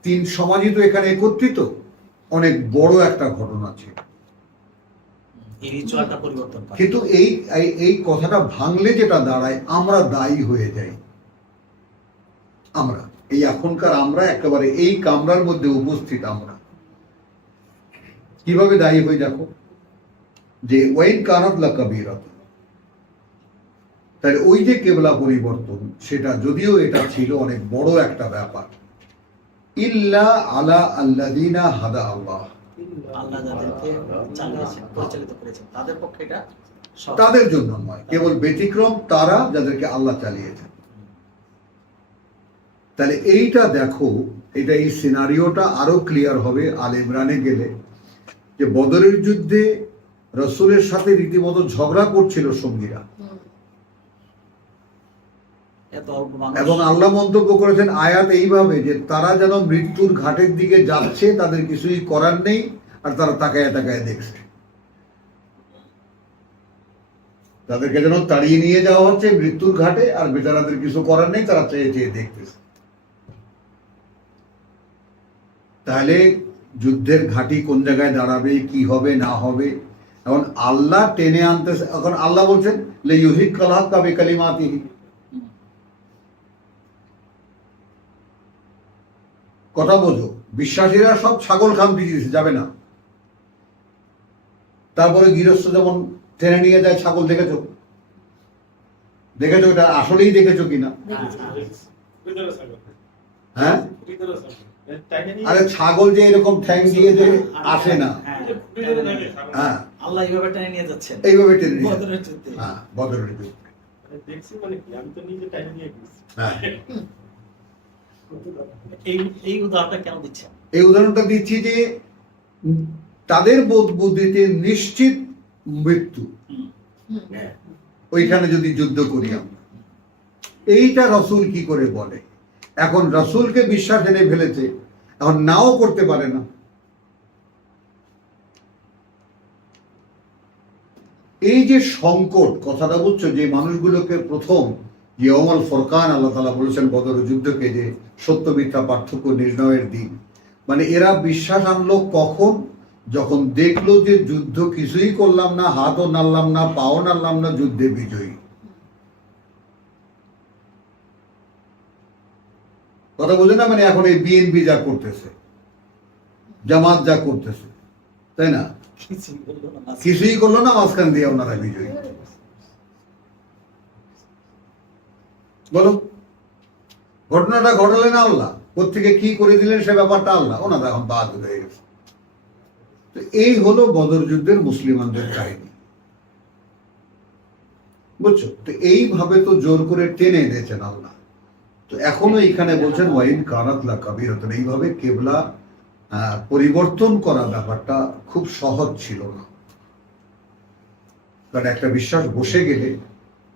তিন সমাজই তো এখানে একত্রিত, অনেক বড় একটা ঘটনা ছিল। এই রিচুয়ালটা পরিবর্তন করা। কিন্তু এই কথাটা ভাঙলে যেটা দাঁড়ায়, আমরা দায়ী হয়ে যাই। আমরা এই এখনকার আমরা একেবারে এই কামরার মধ্যে উপস্থিত আমরা কিভাবে দায়ী হয়ে দেখো, যে ওয়াইন কানাত লা কাবীরাত, তাহলে ওই যে কেবলা পরিবর্তন, সেটা যদিও এটা ছিল অনেক বড় একটা ব্যাপার, ইল্লা আলা আল্লাযিনা হাদা আল্লাহ, আল্লাহ যাদেরকে চালিয়েছেন, পরিচালিত করেছেন, তাদের পক্ষে এটা সহজ। তাদের জন্য নয়, কেবল ব্যতিক্রম তারা যাদেরকে আল্লাহ চালিয়েছেন। তাহলে এইটা দেখো, এটা এই সিনারিওটা আরো ক্লিয়ার হবে আল ইমরানে গেলে, যে বদরের যুদ্ধে রসুলের সাথে রীতিমতো ঝগড়া করছিল সঙ্গীরা, এত অল্প মানুষ। এবং আল্লাহ মন্তব্য করেছেন আয়াত এইভাবে যে তারা যেন মৃত্যুর ঘাটের দিকে যাচ্ছে, তাদের কিছুই করার নেই, আর তারা তাকায় তাকায় দেখছে। তাদেরকে যেন তাড়িয়ে নিয়ে যাওয়া হচ্ছে মৃত্যুর ঘাটে, আর বেচারাদের কিছু করার নেই, তারা চেয়ে চেয়ে দেখতেছে। তাহলে যুদ্ধের ঘাঁটি কোন জায়গায় দাঁড়াবে, কি হবে না হবে, এখন আল্লাহ টেনে আনতেছে। এখন আল্লাহ বলছেন লে ইউহিক্কাল হাক্কা বিকালিমাতিহি, কথা বোঝো, বিশ্বাসীরা সব ছাগল খামতি দিয়েছে, যাবে না। তারপরে গৃহস্থ যেমন টেনে নিয়ে যায় ছাগল, দেখেছো? দেখেছো এটা আসলেই দেখেছো কিনা? হ্যাঁ, আরে ছাগল যে এরকম ঠ্যাং দিয়ে যে আসে না, হ্যাঁ, আল্লাহ এইভাবে টেনে নিয়ে যাচ্ছেন, এইভাবে টেনে নিয়ে বদরের যুদ্ধে। হ্যাঁ, বদরের যুদ্ধে। দেখছি মানে কি, আমি তো নিজে টাইম নিয়ে গেছি। হ্যাঁ, এই উদাহরণটা কেন দিচ্ছেন? এই উদাহরণটা দিচ্ছি যে তাদের বোধ বুদ্ধিতে নিশ্চিত মৃত্যু, ওইখানে যদি যুদ্ধ করি আমরা, এইটা রসুল কি করে বলে? এখন রসুলকে বিশ্বাস এনে ফেলেছে, এখন নাও করতে পারে না। এই যে সংকট, কথাটা বুঝছো, যে মানুষগুলোকে প্রথম ইয়ৌমাল ফুরকান আল্লাহ তাআলা বলেছেন বদর যুদ্ধকে, যে সত্য মিথ্যা পার্থক্য নির্ণয়ের দিন, মানে এরা বিশ্বাস আনলো কখন? যখন দেখলো যে যুদ্ধ কিছুই করলাম না, হাতও নাড়লাম না, পাও নাড়লাম না, যুদ্ধে বিজয়ী। কথা বোঝে না? মানে এখন এই বিএনপি যা করতেছে, জামাত যা করতেছে, তাই না, কিছুই করলো না, মাঝখান দিয়ে ওনারা বিজয়ী। বলো, ঘটনাটা ঘটালেন আল্লাহ, কোত্থেকে কি করে দিলেন সে ব্যাপারটা আল্লাহ, ওনারা এখন বাদ হয়ে গেছে। তো এই হলো বদর যুদ্ধের মুসলিমদের কাহিনী, বুঝছো? তো এইভাবে তো জোর করে টেনে এনেছেন আল্লাহ। তো এখনো এখানে বলছেন ওয়াইন কানাত লা কাবীরাতুন, এইভাবে কেবলা পরিবর্তন করা ব্যাপারটা খুব সহজ ছিল না, কারণ একটা বিশ্বাস বসে গেলে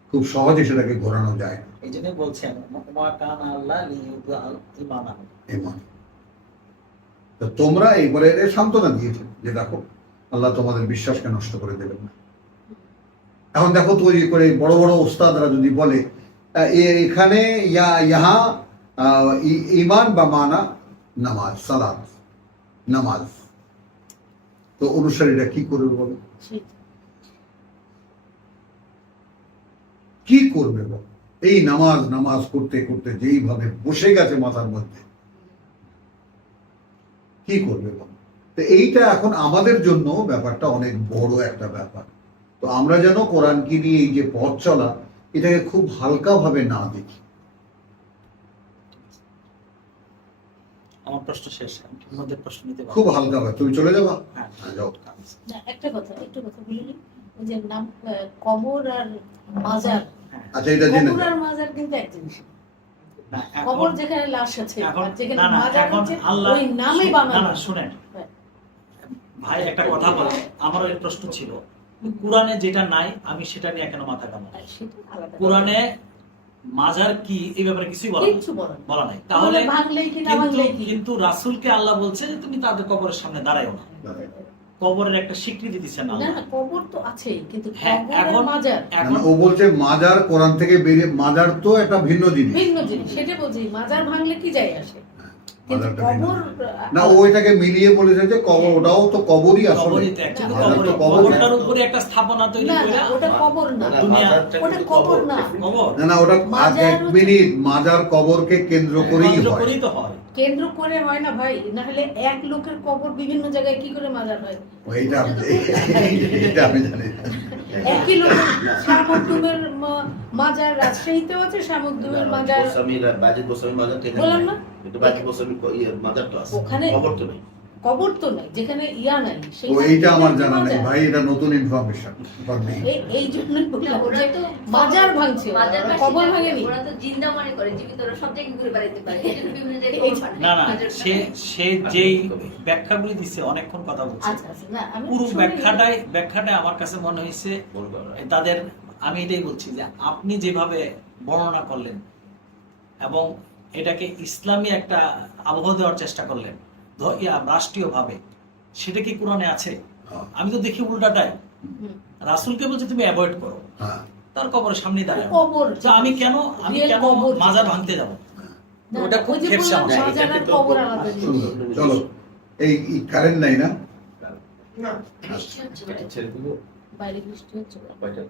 খুব সহজে সেটাকে ঘোরানো যায় না। এই জন্য বলছেন মা কানা আল্লাহ লিইউদিআল ঈমানা, ঈমান। তো তোমরা এইবারে সান্ত্বনা দিয়েছেন যে দেখো আল্লাহ তোমাদের বিশ্বাসকে নষ্ট করে দেবেন না। এখন দেখো তৈরি করে বড় বড় ওস্তাদরা যদি বলে এখানে ইহা ঈমান বা মানা নামাজ, সালাত, নামাজ। তো অনুসারীরা কি করবে বলো? সেই কি করবে বলো? এই নামাজ নামাজ করতে করতে যেইভাবে বসে গেছে মাথার মধ্যে, কি করবে বলো? তো এইটা এখন আমাদের জন্য ব্যাপারটা অনেক বড় একটা ব্যাপার। তো আমরা যেন কোরআনকে নিয়ে এই যে পথ চলা, এটাকে খুব হালকা ভাবে না দেখি। আমার প্রশ্ন শেষ, আমি তোমাদের প্রশ্ন নিতে পারবো? খুব হালকা ভাবে। তুমি চলে যাবা? হ্যাঁ। হ্যাঁ, যাও। না, একটু কথা বলিনি, ওই যে নাম কবর আর মাজার, হ্যাঁ। আচ্ছা, এটা জেনে কবর যাও। আর মাজার কিন্তু এক জিনিস। না, এখন- কবর যেখানে লাশ আছে এখন আর যেখানে না, না, মাজার এখন হচ্ছে আল্লাহ ওই নামে না, বানানো। না, শুনেন হ্যাঁ। ভাই, একটা কথা বলে, আমার ওই প্রশ্ন ছিল, কোরআনে যেটা নাই আমি সেটা নিয়ে কেন মাথা কামাবো? আর সেটা আলাদা। কোরআনে মাজার কি এই ব্যাপারে কিছুই বলা কিচ্ছু বলা নেই। বলা নাই। তাহলে ভাঙলেই কি না কিন্তু ভাঙলেই কি? কিন্তু রাসূলকে আল্লাহ বলছে যে তুমি তাদের কবরের সামনে দাঁড়ায়ও না। কবরের একটা স্বীকৃতি দিচ্ছেন না আল্লাহ। না, কবর তো আছেই, কিন্তু হ্যাঁ, কবর আর এখন মাজার এখন ও বলছে মাজার কোরআন থেকে বেরিয়ে, মাজার তো একটা ভিন্ন জিনিস। ভিন্ন জিনিস, সেটা বলছি। মাজার ভাঙলে কি যায় আসে, কিন্তু মাজারটা ভিন্ন কবর না, ও এটাকে মিলিয়ে বলেছে যে কবর, ওটাও তো কবরই আসলে। কবরই তো actually মাজার তো কবর। কবরটার উপরে একটা স্থাপনা তৈরি না করে না, ওটা কবর না, দুনিয়া ওটা কবর না। কবর না না, ওটা মাজার এক মিনিট, মাজার কবরকে কেন্দ্র করেই কেন্দ্র হয়। করেই তো হয়। কেন্দ্র করে হয় না ভাই, না হলে এক লোকের কবর বিভিন্ন জায়গায় কি করে মাজার হয়? এইটা এটা আমি জানি না। একই লোকের শামুকদুমের মাজার রাজশাহীতেও আছে, শামুকদুমের মাজার বাজিদ গোস্বামী মাজার তো এখানে বললাম নাই। না? কিন্তু বাজিদ গোস্বামী মাজার তো আছে, ওখানে খবর তো নেই। কবর তো নাই, যেখানে ইয়া নাই ও সেখানে এইটা আমার কিন্তু জানা নেই মাজার। ভাই, এটা নতুন ইনফরমেশন। এই জন্যই বললাম ওরা যে তো মাজার ভাঙছে, মাজার ওরা ভাঙছে কবর না, ভাঙেনি। ওরা তো জিন্দা মনে করে জীবিত, ওরা সব জায়গায় ঘুরে বেড়াতে পারে, এই জন্য বিভিন্ন জায়গায় এই- কবর বানায়। না না, মাজার সে বানায়। সে যেই ব্যাখ্যাগুলি দিছে অনেকক্ষণ কথা বলছে, আচ্ছা আচ্ছা, না আমি পুরো শুনিনি। ব্যাখ্যাটাই আমার কাছে মনে হয়েছে তাদের, আমি এটাই বলছি যে আপনি যেভাবে বর্ণনা করলেন এবং এটাকে ইসলামী একটা আবহ দেওয়ার চেষ্টা করলেন রাষ্ট্রীয় ভাবে, সেটা কি কোরআনে আছে? আমি তো দেখি উল্টাটাই, হুম। রাসূলকে বলছে তুমি অ্যাভয়েড করো, হ্যাঁ, তার কবরের সামনেই দাঁড়ায়। কবর আমি কেন Real কবর। মাজার ভাঙতে যাব? না, ওটা খুব ওই যে খেপসা বললাম, আমার। মাজার আর কবর আলাদা জিনিস। সুন্দর। চলো, এই কারেন্ট নাই না? বৃষ্টি হচ্ছে ছেড়ে দিবো বাইরে বৃষ্টি হচ্ছে। কয়টা?